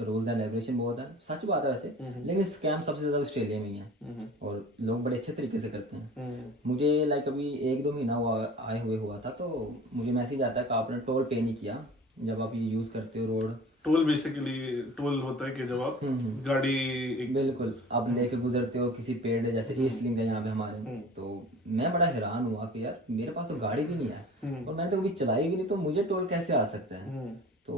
रूल्स एंड रेगुलेशन बहुत है, सच बात है वैसे, लेकिन स्कैम सबसे ज्यादा ऑस्ट्रेलिया में ही है और लोग बड़े अच्छे तरीके से करते हैं। मुझे लाइक अभी 1-2 महीना हुआ आए हुए हुआ था, तो मुझे मैसेज आता है कि आपने टोल पे नहीं किया जब आप ये यूज करते हो रोड। टोल बेसिकली टोल होता है कि जब आप गाड़ी बिल्कुल आप लेके गुजरते हो किसी पेड़, जैसे ईस्ट लिंक है यहाँ पे हमारे, तो मैं बड़ा हैरान हुआ कि यार मेरे पास तो गाड़ी भी नहीं है और मैंने तो कभी चलाई भी नहीं, तो मुझे टोल कैसे आ सकता है। तो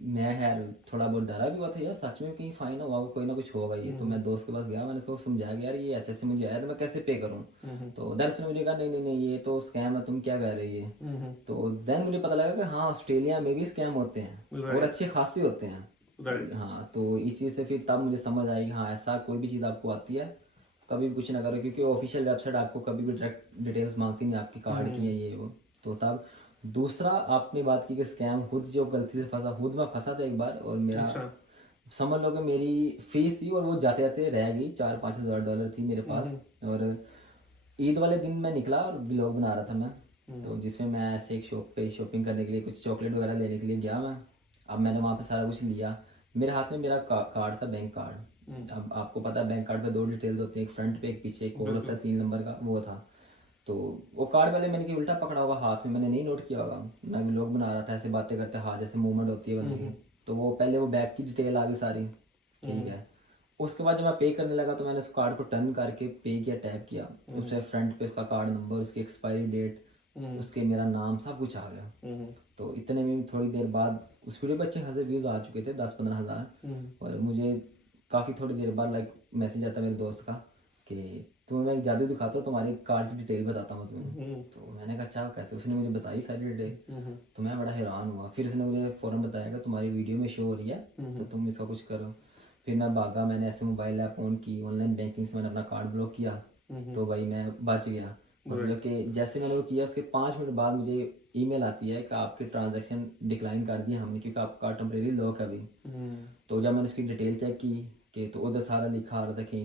मैं यार थोड़ा बहुत डरा भी हुआ था यार, सच में कहीं फाइन हुआ कोई ना कुछ होगा ये। तो मैं दोस्त के पास गया, मैंने उसको समझाया कि यार ये ऐसे ऐसे मुझे आया तो मैं कैसे पे करूँ। तो देन उसने मुझे कहा नहीं नहीं नहीं ये तो स्कैम है, तुम क्या कह रही है। तो देन मुझे पता लगा कि हाँ ऑस्ट्रेलिया में भी स्कैम होते हैं और अच्छे खासे होते हैं। हाँ तो इस चीज से फिर तब मुझे समझ आई कि हाँ ऐसा कोई भी चीज़ आपको आती है कभी भी कुछ ना करो, क्योंकि ऑफिशियल वेबसाइट आपको कभी भी डायरेक्ट डिटेल्स मांगती नहीं आपकी कार्ड की है ये वो। तो तब दूसरा आपने बात की कि स्कैम, खुद जो गलती से फंसा, खुद मैं फंसा था एक बार, और मेरा समझ लो कि मेरी फीस थी और वो जाते जाते रह गई, $4-5 हज़ार थी मेरे पास। और ईद वाले दिन मैं निकला और व्लॉग बना रहा था मैं, तो जिसमें मैं ऐसे एक शॉप पे शॉपिंग करने के लिए कुछ चॉकलेट वगैरह लेने के लिए गया मैं। अब मैंने वहाँ पे सारा कुछ लिया, मेरे हाथ में मेरा कार्ड था, बैंक कार्ड। अब आपको पता है बैंक कार्ड पे 2 डिटेल्स होती है, एक फ्रंट पे एक पीछे, एक कोड होता है 3 नंबर का, वो था। तो वो कार्ड पहले मैंने कि उल्टा पकड़ा हुआ हाथ में, मैंने नहीं नोट किया होगा, मैं व्लॉग बना रहा था, ऐसे बातें करते हाथ जैसे मूवमेंट होती है बंदे की, तो वो पहले वो बैग की डिटेल आ गई सारी, ठीक है। उसके बाद जब मैं पे करने लगा तो मैंने उस कार्ड को टर्न करके पे किया, टैप किया, उससे फ्रंट पे उसका कार्ड नंबर, उसकी एक्सपायरी डेट, उसके मेरा नाम सब कुछ आ गया। तो इतने में थोड़ी देर बाद उस वीडियो पे अच्छे खासे व्यूज आ चुके थे, 10-15 हज़ार। और मुझे काफ़ी थोड़ी देर बाद लाइक मैसेज आता मेरे दोस्त का कि तुम्हें मैं एक जादू दिखाता हूँ, तुम्हारे कार्ड की डिटेल बताता हूँ तुम्हें। तो मैंने कहा अच्छा कैसे? उसने मुझे बताई सारी डिटेल। तो मैं बड़ा हैरान हुआ। फिर उसने मुझे फ़ौरन बताया कि तुम्हारी वीडियो में शो हो रही है, तो तुम इसका कुछ करो। फिर मैं भागा, मैंने ऐसे मोबाइल ऐप ऑन की, ऑनलाइन बैंकिंग से मैंने अपना कार्ड ब्लॉक किया। तो भाई मैं बच गया। मतलब कि जैसे मैंने वो किया उसके 5 मिनट बाद मुझे ईमेल आती है कि आपके ट्रांजैक्शन डिक्लाइन कर दिए हमने, क्योंकि आपका टेम्परेरी लॉक है अभी। तो जब मैंने उसकी डिटेल चेक की कि तो उधर सारा लिखा आ रहा था कि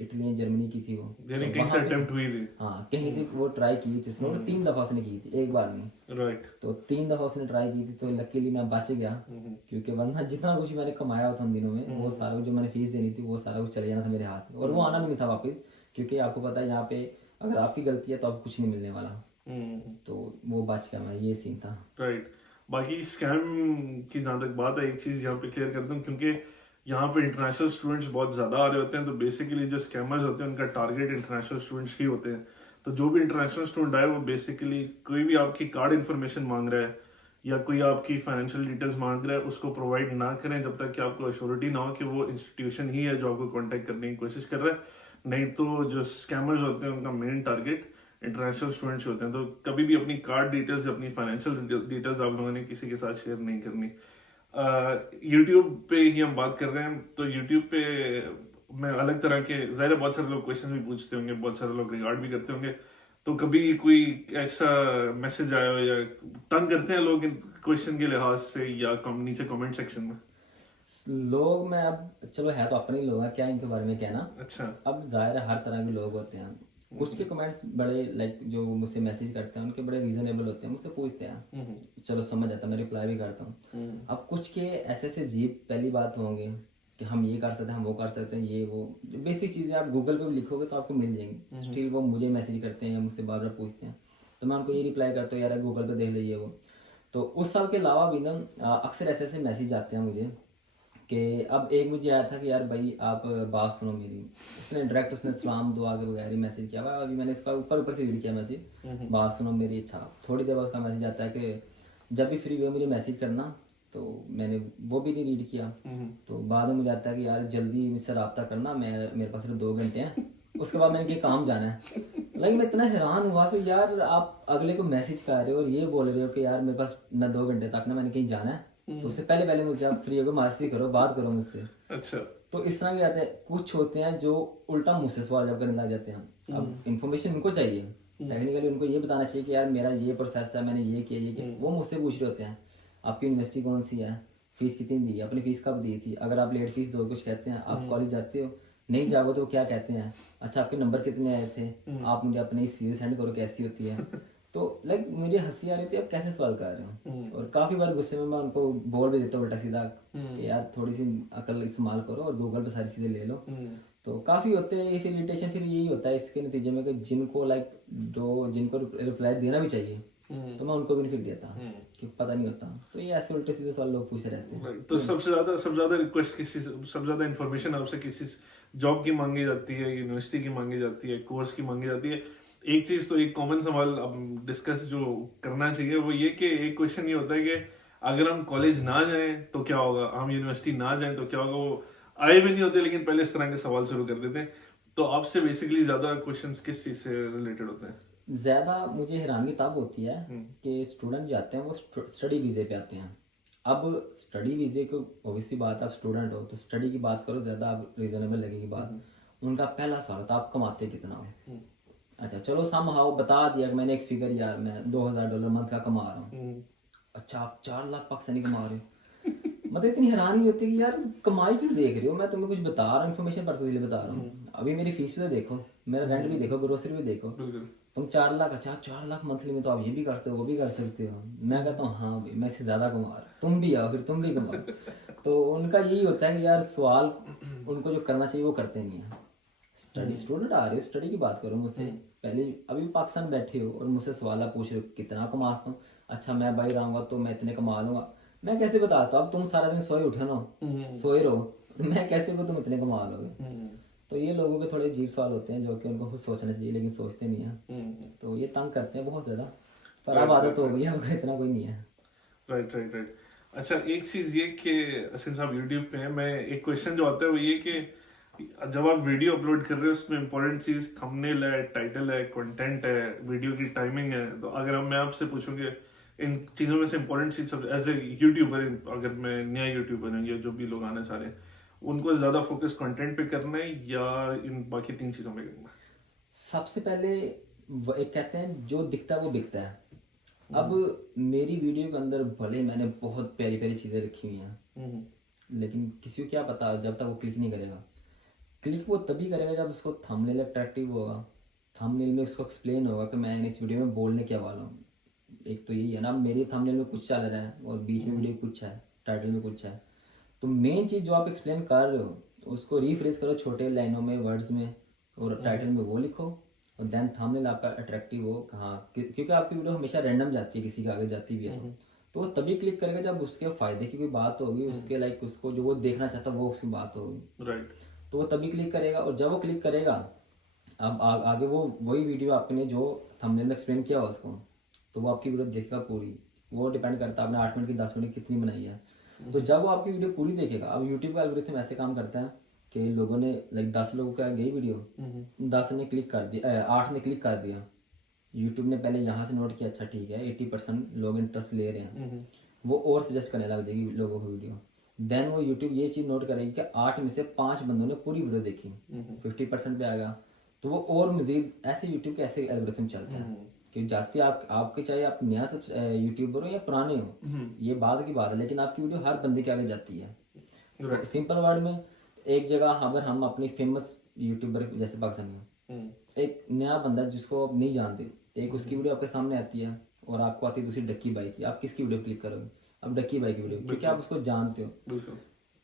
इटली या जर्मनी की थी वो। यानी तो कहीं से वहाँ पे अटेम्प्ट हुई थी। हाँ कहीं से वो ट्राई की थी उसने, और 3 दफ़ा उसने की थी, एक बार नहीं। राइट। तो 3 दफ़ा उसने ट्राई की थी, तो लकीली मैं बच गया। क्योंकि वरना जितना कुछ मैंने कमाया हुआ था उन दिनों में, वो सारा कुछ जो मैंने फीस देनी थी वो सारा कुछ चले जाना था मेरे हाथ से, और वो आना भी नहीं था वापस। क्योंकि आपको पता है यहाँ पे अगर आपकी गलती है तो आपको कुछ नहीं मिलने वाला। तो वो बच गया मैं, ये सीन था। राइट। बाकी स्कैम की जहाँ तक बात है, एक चीज यहाँ पे क्लियर करता हूँ, क्योंकि यहाँ पे इंटरनेशनल स्टूडेंट्स बहुत ज्यादा आ रहे होते हैं, तो बेसिकली जो स्कैमर्स होते हैं उनका टारगेट इंटरनेशनल स्टूडेंट्स ही होते हैं। तो जो भी इंटरनेशनल स्टूडेंट आए वो बेसिकली कोई भी आपकी कार्ड इन्फॉर्मेशन मांग रहा है या कोई आपकी फाइनेंशियल डिटेल्स मांग रहा है, उसको प्रोवाइड ना करें जब तक कि आपको अश्योरिटी ना हो कि वो इंस्टीट्यूशन ही है जो आपको कांटेक्ट करने की कोशिश कर रहा है। नहीं तो जो स्कैमर्स होते हैं उनका मेन टारगेट इंटरनेशनल स्टूडेंट्स होते हैं। तो कभी भी अपनी कार्ड डिटेल्स, अपनी फाइनेंशियल डिटेल्स आप लोगों ने किसी के साथ शेयर नहीं करनी। यूट्यूब पे ही हम बात कर रहे हैं, तो यूट्यूब पे मैं अलग तरह के, ज़ाहिर है बहुत सारे लोग क्वेश्चन भी पूछते होंगे, बहुत सारे लोग रिगार्ड भी करते होंगे। तो कभी कोई ऐसा मैसेज आया हो या तंग करते हैं लोग क्वेश्चन के लिहाज से, या नीचे कमेंट सेक्शन में? लोग, मैं अब चलो है तो अपने ही लोग हैं, क्या इनके बारे में कहना। अच्छा। अब जाहिर है हर तरह के लोग होते हैं। कुछ के कमेंट्स बड़े लाइक जो मुझसे मैसेज करते हैं उनके बड़े रीजनेबल होते हैं, मुझसे पूछते हैं, चलो समझ आता है, मैं रिप्लाई भी करता हूँ। अब कुछ के ऐसे ऐसे जीप पहली बात होंगे कि हम ये कर सकते हैं, हम वो कर सकते हैं, ये वो जो बेसिक चीज़ें आप गूगल पे भी लिखोगे तो आपको मिल जाएंगी। स्टिल वो मुझे मैसेज करते हैं, मुझसे बार बार पूछते हैं, तो मैं उनको ये रिप्लाई करता हूँ यार गूगल पे देख लीजिए वो। तो उस सब के अलावा भी ना अक्सर ऐसे ऐसे मैसेज आते हैं मुझे कि अब एक मुझे आया था कि यार भाई आप बात सुनो मेरी। उसने डायरेक्ट उसने सलाम दुआ के वगैरह मैसेज किया हुआ, अभी मैंने इसका ऊपर ऊपर से रीड किया मैसेज, बात सुनो मेरी। अच्छा थोड़ी देर बाद उसका मैसेज आता है कि जब भी फ्री हुए मुझे मैसेज करना। तो मैंने वो भी नहीं रीड किया। तो बाद में मुझे आता है कि यार जल्दी मुझसे रब्ता करना, मैं मेरे पास सिर्फ 2 घंटे हैं, उसके बाद मैंने कि काम जाना है। लाइक मैं इतना हैरान हुआ कि यार आप अगले को मैसेज कर रहे हो और ये बोल रहे हो कि यार मेरे पास मैं 2 घंटे तक ना मैंने कहीं जाना है, तो उससे पहले पहले मुझे आप फ्री हो गए मैसेज करो, बात करो मुझसे। अच्छा। तो इस तरह के आते हैं। कुछ होते हैं जो उल्टा मुझसे सवाल जवाब करने लग जाते हैं। अब इन्फॉर्मेशन उनको चाहिए, टेक्निकली उनको ये बताना चाहिए कि यार मेरा ये प्रोसेस है, मैंने ये किया ये किया। वो मुझसे पूछ रहे होते हैं आपकी यूनिवर्सिटी कौन सी है, फीस कितनी दी, अपनी फीस कब दी थी, अगर आप लेट फीस दो कुछ कहते हैं, आप कॉलेज जाते हो नहीं जाओगे तो क्या कहते हैं, अच्छा आपके नंबर कितने आए थे, आप मुझे अपनी सीवी सेंड करो कैसी होती है। तो लाइक मुझे हंसी आ रही थी, आप कैसे सवाल कर रहे हो। और काफी बार गुस्से में मैं उनको बोल भी देता हूँ उल्टा सीधा कि यार थोड़ी सी अकल इस्तेमाल करो और गूगल पे सारी चीजें ले लो। तो काफी होते हैं ये, फिर इरिटेशन फिर यही होता है इसके नतीजे में कि जिनको जिनको रिप्लाई देना भी चाहिए तो मैं उनको भी नहीं फिर देता कि पता नहीं होता। तो ये ऐसे उल्टे सीधे सवाल लोग पूछते रहते हैं। तो सबसे ज्यादा रिक्वेस्ट किसी, सबसे ज्यादा इन्फॉर्मेशन आपसे किसी जॉब की मांगी जाती है, यूनिवर्सिटी की मांगी जाती है, कोर्स की मांगी जाती है। एक चीज तो एक कॉमन सवाल अब डिस्कस जो करना चाहिए वो ये कि एक क्वेश्चन ये होता है कि अगर हम कॉलेज ना जाएं तो क्या होगा, हम यूनिवर्सिटी ना जाएं तो क्या होगा। वो आए भी नहीं होते लेकिन पहले इस तरह के सवाल शुरू कर देते हैं। तो आपसे बेसिकली ज्यादा क्वेश्चंस किस चीज से रिलेटेड होते हैं? ज्यादा मुझे हैरानी तब होती है कि स्टूडेंट जाते हैं वो स्टडी वीजे पे आते हैं। अब स्टडी वीजे को ऑब्वियसली बात है, आप स्टूडेंट हो तो स्टडी की बात करो, ज्यादा आप रीजनेबल लगेगी बात। उनका पहला सवाल होता है आप कमाते कितना हो। अच्छा चलो समहाउ बता दिया कि मैंने एक फिगर, यार मैं $2000 मंथ का कमा रहा हूँ। अच्छा आप 4 लाख पाकिस्तानी कमा रहे हो। मतलब इतनी हैरानी होती है कि यार कमाई क्यों देख रहे हो, मैं तुम्हें कुछ बता रहा हूँ, इन्फॉर्मेशन पर्पज के लिए बता रहा हूँ। अभी मेरी फीस भी तो देखो, मेरा रेंट भी देखो, ग्रोसरी भी देखो। तुम 4 लाख, अच्छा 4 लाख मंथली में तो आप ये भी कर सकते हो वो भी कर सकते हो। मैं कहता हूँ हाँ भाई मैं इससे ज्यादा कमा रहा हूँ, तुम भी आओ फिर तुम भी कमाओ। तो उनका यही होता है कि यार सवाल उनको जो करना चाहिए वो करते नहीं है। स्टडी स्टूडेंट आ रहे हो, स्टडी की बात करो मुझसे पहले। अभी पाकिस्तान बैठे हो और मुझसे सवाल पूछ रहे हो कितना कमाता हूँ। अच्छा मैं बाहर आऊंगा तो मैं इतने कमा लूंगा, मैं कैसे बताता हूँ। अब तुम सारा दिन सोए उठे ना, सोए रहो, मैं कैसे को तुम इतने कमा लोगे। तो ये लोगों के थोड़े अजीब सवाल होते हैं जो कि उनको खुद सोचना चाहिए लेकिन सोचते नहीं है। तो ये तंग करते हैं बहुत ज्यादा, पर अब आदत हो गई है, अब इतना कोई नहीं है। Right right right. अच्छा एक चीज ये कि सिंस आप यूट्यूब पे हैं, मैं एक क्वेश्चन जो आता है वो ये कि जब आप वीडियो अपलोड कर रहे हो उसमें इंपॉर्टेंट चीज थंबनेल है, टाइटल है, कंटेंट है, वीडियो की टाइमिंग है। तो अगर मैं आपसे पूछूंगी इन चीजों में से इंपॉर्टेंट चीज सब एज ए यूट्यूबर, अगर मैं नया यूट्यूबर हूँ या जो भी लोग आना चाह रहे हैं, उनको ज्यादा फोकस कंटेंट पे करना है या इन बाकी 3 चीजों पे करना है? सबसे पहले एक कहते हैं जो दिखता है वो बिकता है। अब मेरी वीडियो के अंदर भले मैंने बहुत प्यारी प्यारी चीज़ें रखी हुई हैं, लेकिन किसी को क्या पता जब तक वो क्लिक नहीं करेगा। क्लिक वो तभी करेगा जब उसको थंबनेल अट्रैक्टिव होगा, थंबनेल में उसको एक्सप्लेन होगा कि मैं इस वीडियो में बोलने क्या वाला हूँ। एक तो यही है ना, मेरी थंबनेल में कुछ चल रहा है और बीच में वीडियो कुछ है, टाइटल में कुछ है। तो मेन चीज़ जो आप एक्सप्लेन कर रहे हो उसको रीफ्रेश करो छोटे लाइनों में, वर्ड्स में, और टाइटल में वो लिखो, और देन थंबनेल आपका अट्रैक्टिव हो। हाँ, क्योंकि आपकी वीडियो हमेशा रैंडम जाती है, किसी के आगे जाती भी है तो वो तभी क्लिक करेगा जब उसके फायदे की कोई बात होगी, उसके लाइक उसको जो वो देखना चाहता है वो उसकी बात होगी, राइट। तो वो तभी क्लिक करेगा। और जब वो क्लिक करेगा, अब आगे वो वही वीडियो आपने जो थंबनेल में एक्सप्लेन किया हो उसको, तो वो आपकी वीडियो देखेगा पूरी। वो डिपेंड करता है आपने 8 मिनट की 10 मिनट की कितनी बनाई है। तो जब वो आपकी वीडियो पूरी देखेगा, अब यूट्यूब का एल्गोरिथम ऐसे काम करता है कि लोगों ने लाइक 10 लोगों का गई वीडियो, 10 ने क्लिक कर दिया, 8 ने क्लिक कर दिया। यूट्यूब ने पहले यहाँ से नोट किया, अच्छा ठीक है 80% लोग इंटरेस्ट ले रहे हैं, वो और सजेस्ट करने लग जाएगी लोगों को वीडियो। देन वो यूट्यूब ये चीज़ नोट करेगी कि 8 में से 5 बंदों ने पूरी वीडियो देखी, 50% पे आ गया, तो वो और मजीद ऐसे यूट्यूब के ऐसे एल्गोरिथम चलते हैं कि जाती आपके चाहे आप नया सब यूट्यूबर हो या पुराने हो, ये बाद की बात है, लेकिन आपकी वीडियो हर बंदे के आगे जाती है। सिंपल वर्ड में, एक जगह अगर हम अपनी फेमस यूट्यूबर जैसे पाकिस्तान में एक नया बंदा जिसको आप नहीं जानते, एक उसकी वीडियो आपके सामने आती है और आपको आती है दूसरी डक्की बाई की, आप किसकी वीडियो क्लिक करोगे? अब डक्की बाई की वीडियो, क्योंकि आप उसको जानते हो।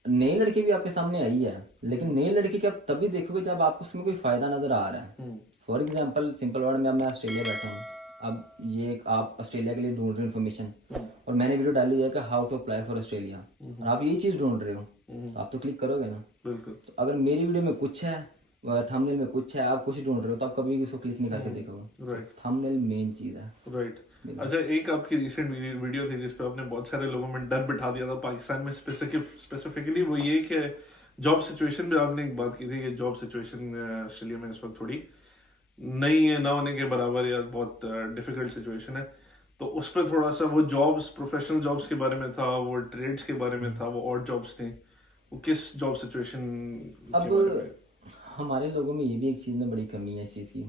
नई लड़की भी आपके सामने आई है, लेकिन नई लड़की के आप तभी देखोगे जब आपको उसमें कोई फायदा नजर आ रहा है। फॉर एग्जाम्पल सिंपल वर्ड में, अब मैं ऑस्ट्रेलिया बैठा हूँ, अब ये आप ऑस्ट्रेलिया के लिए ढूंढ रहे हो इन्फॉर्मेशन, और मैंने वीडियो डाली है कि how to apply for Australia, और आप यही चीज़ ढूंढ रहे हो, तो आप तो क्लिक करोगे ना। बिल्कुल। तो अगर मेरी वीडियो में कुछ है, थंबनेल में कुछ है, आप कुछ ढूंढ रहे हो, तो आप कभी भी उसको क्लिक नहीं करके देखोगे। राइट। थंबनेल मेन चीज़ है। राइट। अच्छा, एक आपकी रिसेंट वीडियो थी जिसपे आपने बहुत सारे लोगों में डर बिठा दिया था पाकिस्तान में, स्पेसिफिकली वो ये कि जॉब सिचुएशन में आपने एक बात की थी कि जॉब सिचुएशन ऑस्ट्रेलिया में इस वक्त थोड़ी नहीं है, ना होने के बराबर, या बहुत डिफिकल्ट सिचुएशन है। तो उस पर थोड़ा सा, वो जॉब्स प्रोफेशनल जॉब्स के बारे में था, वो ट्रेड्स के बारे में था, वो और जॉब्स थी, वो किस जॉब सिचुएशन? अब हमारे लोगों में ये भी एक चीज़ में बड़ी कमी है इस चीज़ की,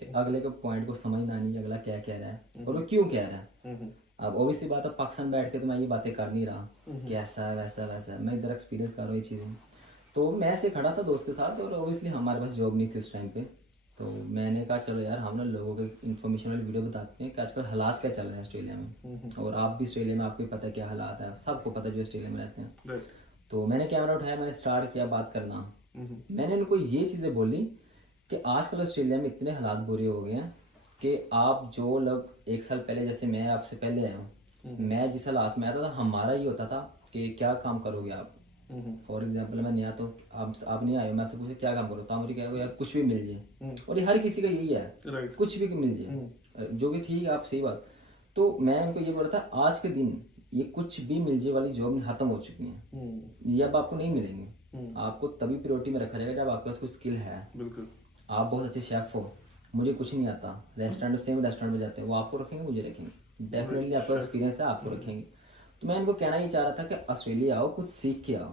अगले के पॉइंट को समझना नहीं, अगला क्या कह रहा है और वो क्यों कह रहा है। अब ऑब्वियसली बात है, पाकिस्तान बैठ के तो मैं ये बातें कर नहीं रहा कि ऐसा है वैसा वैसा है, मैं इधर एक्सपीरियंस कर रहा हूँ ये चीज़ें। तो मैं ऐसे खड़ा था दोस्त के साथ, और ऑब्वियसली हमारे पास जॉब नहीं थी उस टाइम पे, तो मैंने कहा चलो यार हम ना लोगों को इन्फॉर्मेशन वाली वीडियो बताते हैं कि आजकल हालात क्या चल रहे हैं ऑस्ट्रेलिया में, और आप भी ऑस्ट्रेलिया में, आपको पता है क्या हालात है, सबको पता है जो ऑस्ट्रेलिया में रहते हैं। तो मैंने कैमरा उठाया, मैंने स्टार्ट किया बात करना। मैंने उनको ये चीज़ें बोली कि आजकल ऑस्ट्रेलिया में इतने हालात बुरे हो गए हैं कि आप जो लोग 1 साल पहले, जैसे मैं आपसे पहले आया हूँ, मैं जिस हालात में आया था हमारा ये होता था कि क्या काम करोगे आप। फॉर एग्जाम्पल मैं नया, तो आप नहीं आए, मैं आपसे पूछे क्या काम करो, तो मुझे क्या यार कुछ भी मिल जाए, और ये हर किसी का यही है, कुछ भी मिल जाए, जो कि ठीक है, आप सही बात। तो मैं उनको ये बोल रहा था आज के दिन ये कुछ भी मिल जाए वाली जॉब खत्म हो चुकी है, ये अब आपको नहीं मिलेंगे। आपको तभी प्रायोरिटी में रखा जाएगा जब आपके पास कुछ स्किल है। बिल्कुल। आप बहुत अच्छे शेफ हो, मुझे कुछ नहीं आता, रेस्टोरेंट सेम रेस्टोरेंट में जाते हैं, वो आपको रखेंगे मुझे रखेंगे, डेफिनेटली आपका एक्सपीरियंस है, आपको रखेंगे। तो मैं इनको कहना ये चाह रहा था कि ऑस्ट्रेलिया आओ, कुछ सीख के आओ।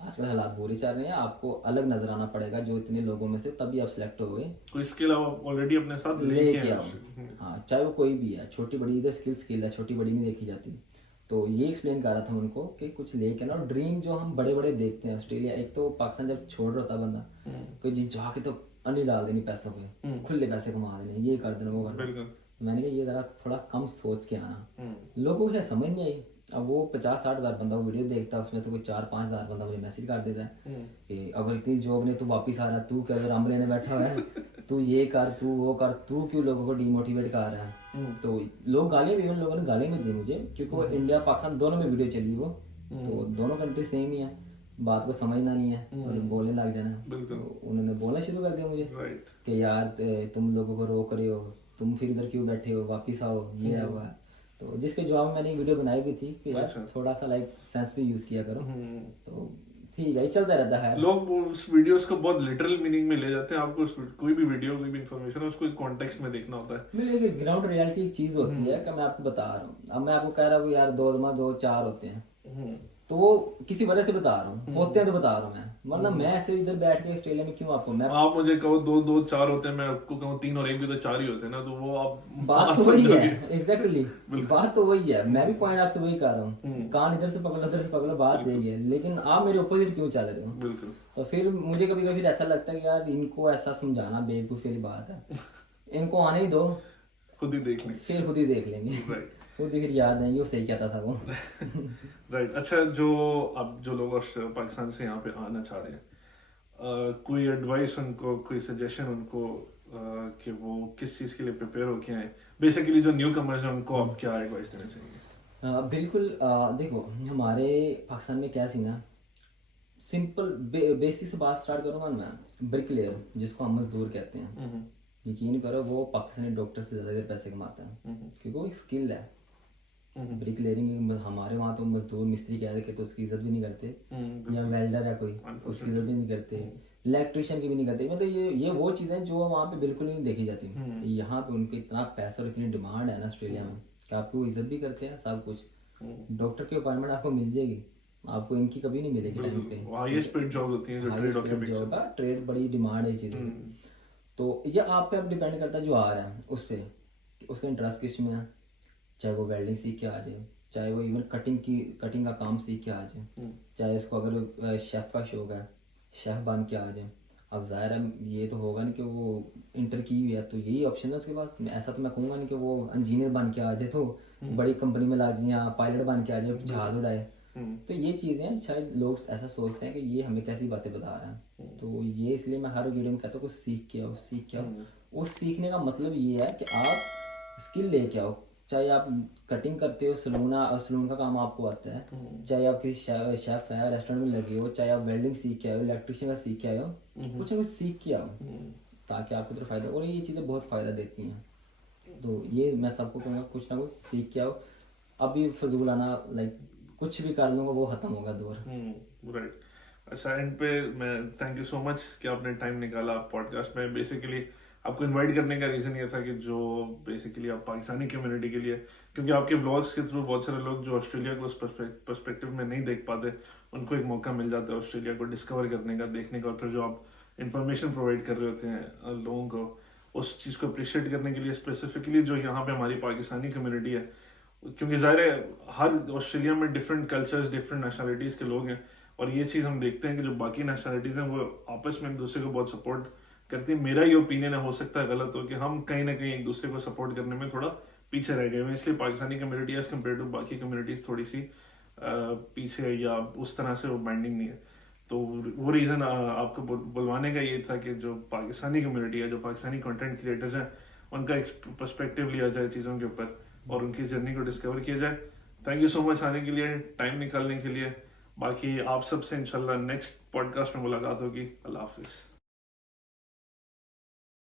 आजकल हालात बुरे चल रहे हैं, आपको अलग नजर आना पड़ेगा जो इतने लोगों में से, तभी आप सिलेक्ट हो गए। कोई स्किल आप ऑलरेडी अपने साथ लेके आओ। हाँ, चाहे वो कोई भी है, छोटी बड़ी, इधर स्किल है, छोटी बड़ी नहीं देखी जाती। तो ये एक्सप्लेन कर रहा था उनको कि कुछ लेके ना, और ड्रीम जो हम बड़े बड़े देखते हैं ऑस्ट्रेलिया, एक तो पाकिस्तान जब छोड़ रहा था बंदा, कोई जी जाके तो अन्नी डाल देनी पैसों पे, खुले पैसे कमा देने, ये कर देना वो करना। मैंने कहा ये जरा थोड़ा कम सोच के आना, लोगों को शायद समझ नहीं आई। अब वो 50-60 हज़ार बंदा वो वीडियो देखता है, उसमें तो कोई 4-5 हज़ार बंदा मुझे मैसेज कर देता है कि अगर इतनी जॉब नहीं तो वापिस आ रहा, तू क्या रंब लेने बैठा हुआ है, तू ये कर, तू वो कर, तू क्यों लोगों को डिमोटिवेट कर रहा है। तो लोग गालियाँ भी, उन लोगों ने गालियाँ भी दी मुझे, क्योंकि वो इंडिया पाकिस्तान दोनों में वीडियो चली वो, तो दोनों कंट्री सेम ही है, बात को समझना नहीं है और बोलने लग जाना। तो उन्होंने बोलना शुरू कर दिया मुझे कि यार तुम लोगों को रोक रहे हो, तुम फिर इधर क्यों बैठे हो, वापिस आओ, ये है वो है। तो जिसके जवाब में मैंने वीडियो बनाई भी थी कि यार थोड़ा सा लाइक सेंस भी यूज़ किया करो। तो ठीक है, ये चलता रहता है। लोग उस वीडियोस को बहुत लिटरल मीनिंग में ले जाते हैं। आपको कोई भी वीडियो, कोई भी इंफॉर्मेशन है, उसको कॉन्टेक्स्ट में देखना होता है। मिलेगी ग्राउंड रियलिटी एक चीज होती है कि मैं आपको बता रहा हूँ। अब मैं आपको कह रहा हूँ यार 2 4 होते हैं, तो वो किसी वजह से बता रहा हूँ, होते हैं तो बता रहा हूँ मैं, वरना मैं ऐसे इधर बैठ के ऑस्ट्रेलिया में क्यों आपको मैं आप मुझे कहो 2 4 होते हैं, मैं आपको कहूँ 3 और 1 भी तो 4 ही होते हैं ना, तो वो आप बात तो वही है। एग्जैक्टली बात तो वही है। मैं भी पॉइंट आपसे वही कर रहा हूँ, कान इधर से पकड़ो उधर से पकड़ो, बात यही है। लेकिन आप मेरे ओपोजिट क्यों चल रहे हो? बिल्कुल। तो फिर मुझे कभी कभी ऐसा लगता है कि यार इनको ऐसा समझाना बेवकूफी वाली बात है, इनको आने ही दो, खुद ही देख लें। फिर खुद ही देख लेंगे। राइट खुद ही फिर याद नहीं वो सही कहता था वो। राइट। अच्छा, जो अब जो लोग पाकिस्तान से यहाँ पे आना चाह रहे हैं, कोई एडवाइस उनको, कोई सजेशन उनको कि वो किस चीज़ के लिए प्रिपेयर होके आए? बेसिकली जो न्यू कमर्स हैं उनको आप क्या एडवाइस देना चाहिए? बिल्कुल। देखो हमारे पाकिस्तान में क्या सीन है, सिंपल बेसिक से बात स्टार्ट करूंगा ना मैं। ब्रिकलेयर जिसको हम मजदूर कहते हैं, यकीन करो वो पाकिस्तानी डॉक्टर से ज्यादा पैसे कमाता है, क्योंकि वो एक स्किल है। ब्रिकलेयरिंग हमारे वहाँ तो मजदूर मिस्त्री कह रहे तो उसकी इज्जत भी नहीं करते, या वेल्डर है कोई उसकी इज्जत भी नहीं करते, इलेक्ट्रिशियन की भी नहीं करते। मतलब ये वो चीज़ें जो वहाँ पे बिल्कुल नहीं देखी जाती। यहाँ पे उनके इतना पैसा और इतनी डिमांड है ना ऑस्ट्रेलिया में कि आपको वो इज्जत भी करते हैं सब कुछ। डॉक्टर की अपॉइंटमेंट आपको मिल जाएगी, आपको इनकी कभी नहीं मिलेगी टाइम पे। हाईएस्ट पेड जॉब होती है जो ट्रेड ऑक्यूपेशन जॉब है, ट्रेड बड़ी डिमांड है चीज़ों की। तो ये आप पे अब डिपेंड करता है जो आ रहा है उस पर, उसका इंटरेस्ट किस में है। चाहे वो वेल्डिंग सीख के आ जाए, चाहे वो इवन कटिंग का काम सीख के आ जाए, चाहे उसको अगर शेफ़ का शौक है शेफ़ बन के आ जाए। अब ज़ाहिर है ये तो होगा नहीं कि वो इंटर की हुई है तो यही ऑप्शन है उसके पास। ऐसा तो मैं कहूँगा नहीं कि वो इंजीनियर बन के आ जाए तो बड़ी कंपनी में लग जाए या पायलट बन के आ जाए जहाज उड़ाए। तो ये चीज़ें शायद लोग ऐसा सोचते हैं कि ये हमें कैसी बातें बता रहा है। तो ये इसलिए मैं हर वीडियो में कहता हूँ कुछ सीख के आओ। उस सीखने का मतलब ये है कि आप स्किल लेके आओ। चाहे आप कटिंग करते हो, सलून का काम आपको आता है, चाहे आप किसी शेफ है रेस्टोरेंट में लगे हो, चाहे आप वेल्डिंग सीख के आए हो, इलेक्ट्रिशियन का सीख के आए हो, कुछ ना कुछ सीख के आओ ताकि आपको तो फायदा। और ये चीज़ें बहुत फ़ायदा देती हैं, तो ये मैं सबको कहूँगा कुछ ना कुछ सीख के आओ। अभी फजूल आना लाइक कुछ भी कर लूँगा वो ख़त्म होगा दौर। राइट। अच्छा, एंड पे मैं थैंक यू सो मच कि आपने टाइम निकाला पॉडकास्ट में। बेसिकली आपको इनवाइट करने का रीज़न ये था कि जो बेसिकली आप पाकिस्तानी कम्युनिटी के लिए, क्योंकि आपके ब्लॉग्स के थ्रू बहुत सारे लोग जो ऑस्ट्रेलिया को उस पर्सपेक्टिव में नहीं देख पाते, उनको एक मौका मिल जाता है ऑस्ट्रेलिया को डिस्कवर करने का, देखने का। और फिर जो आप इन्फॉर्मेशन प्रोवाइड कर रहे होते हैं लोगों को, उस चीज़ को अप्रिशिएट करने के लिए स्पेसिफिकली जो यहाँ पे हमारी पाकिस्तानी कम्युनिटी है, क्योंकि ज़ाहिर है हर ऑस्ट्रेलिया में डिफरेंट कल्चर्स, डिफरेंट नेशनलिटीज़ के लोग हैं, और ये चीज़ हम देखते हैं कि जो बाकी नेशनलिटीज़ हैं वो आपस में एक दूसरे को बहुत सपोर्ट करती है। मेरा ये ओपिनियन है, हो सकता है गलत हो, कि हम कहीं ना कहीं एक दूसरे को सपोर्ट करने में थोड़ा पीछे रह गए हैं। इसलिए Pakistani community as compared to बाकी कम्युनिटीज़ थोड़ी सी पीछे है, या उस तरह से वो बाइंडिंग नहीं है। तो वो रीज़न आपको बुलवाने का ये था कि जो पाकिस्तानी कम्युनिटी है, जो पाकिस्तानी कंटेंट क्रिएटर्स हैं, उनका एक पर्सपेक्टिव लिया जाए चीज़ों के ऊपर और उनकी जर्नी को डिस्कवर किया जाए। थैंक यू सो मच आने के लिए, टाइम निकालने के लिए। बाकी आप सबसे इंशाल्लाह नेक्स्ट पॉडकास्ट में मुलाकात होगी। अल्लाह हाफिज़।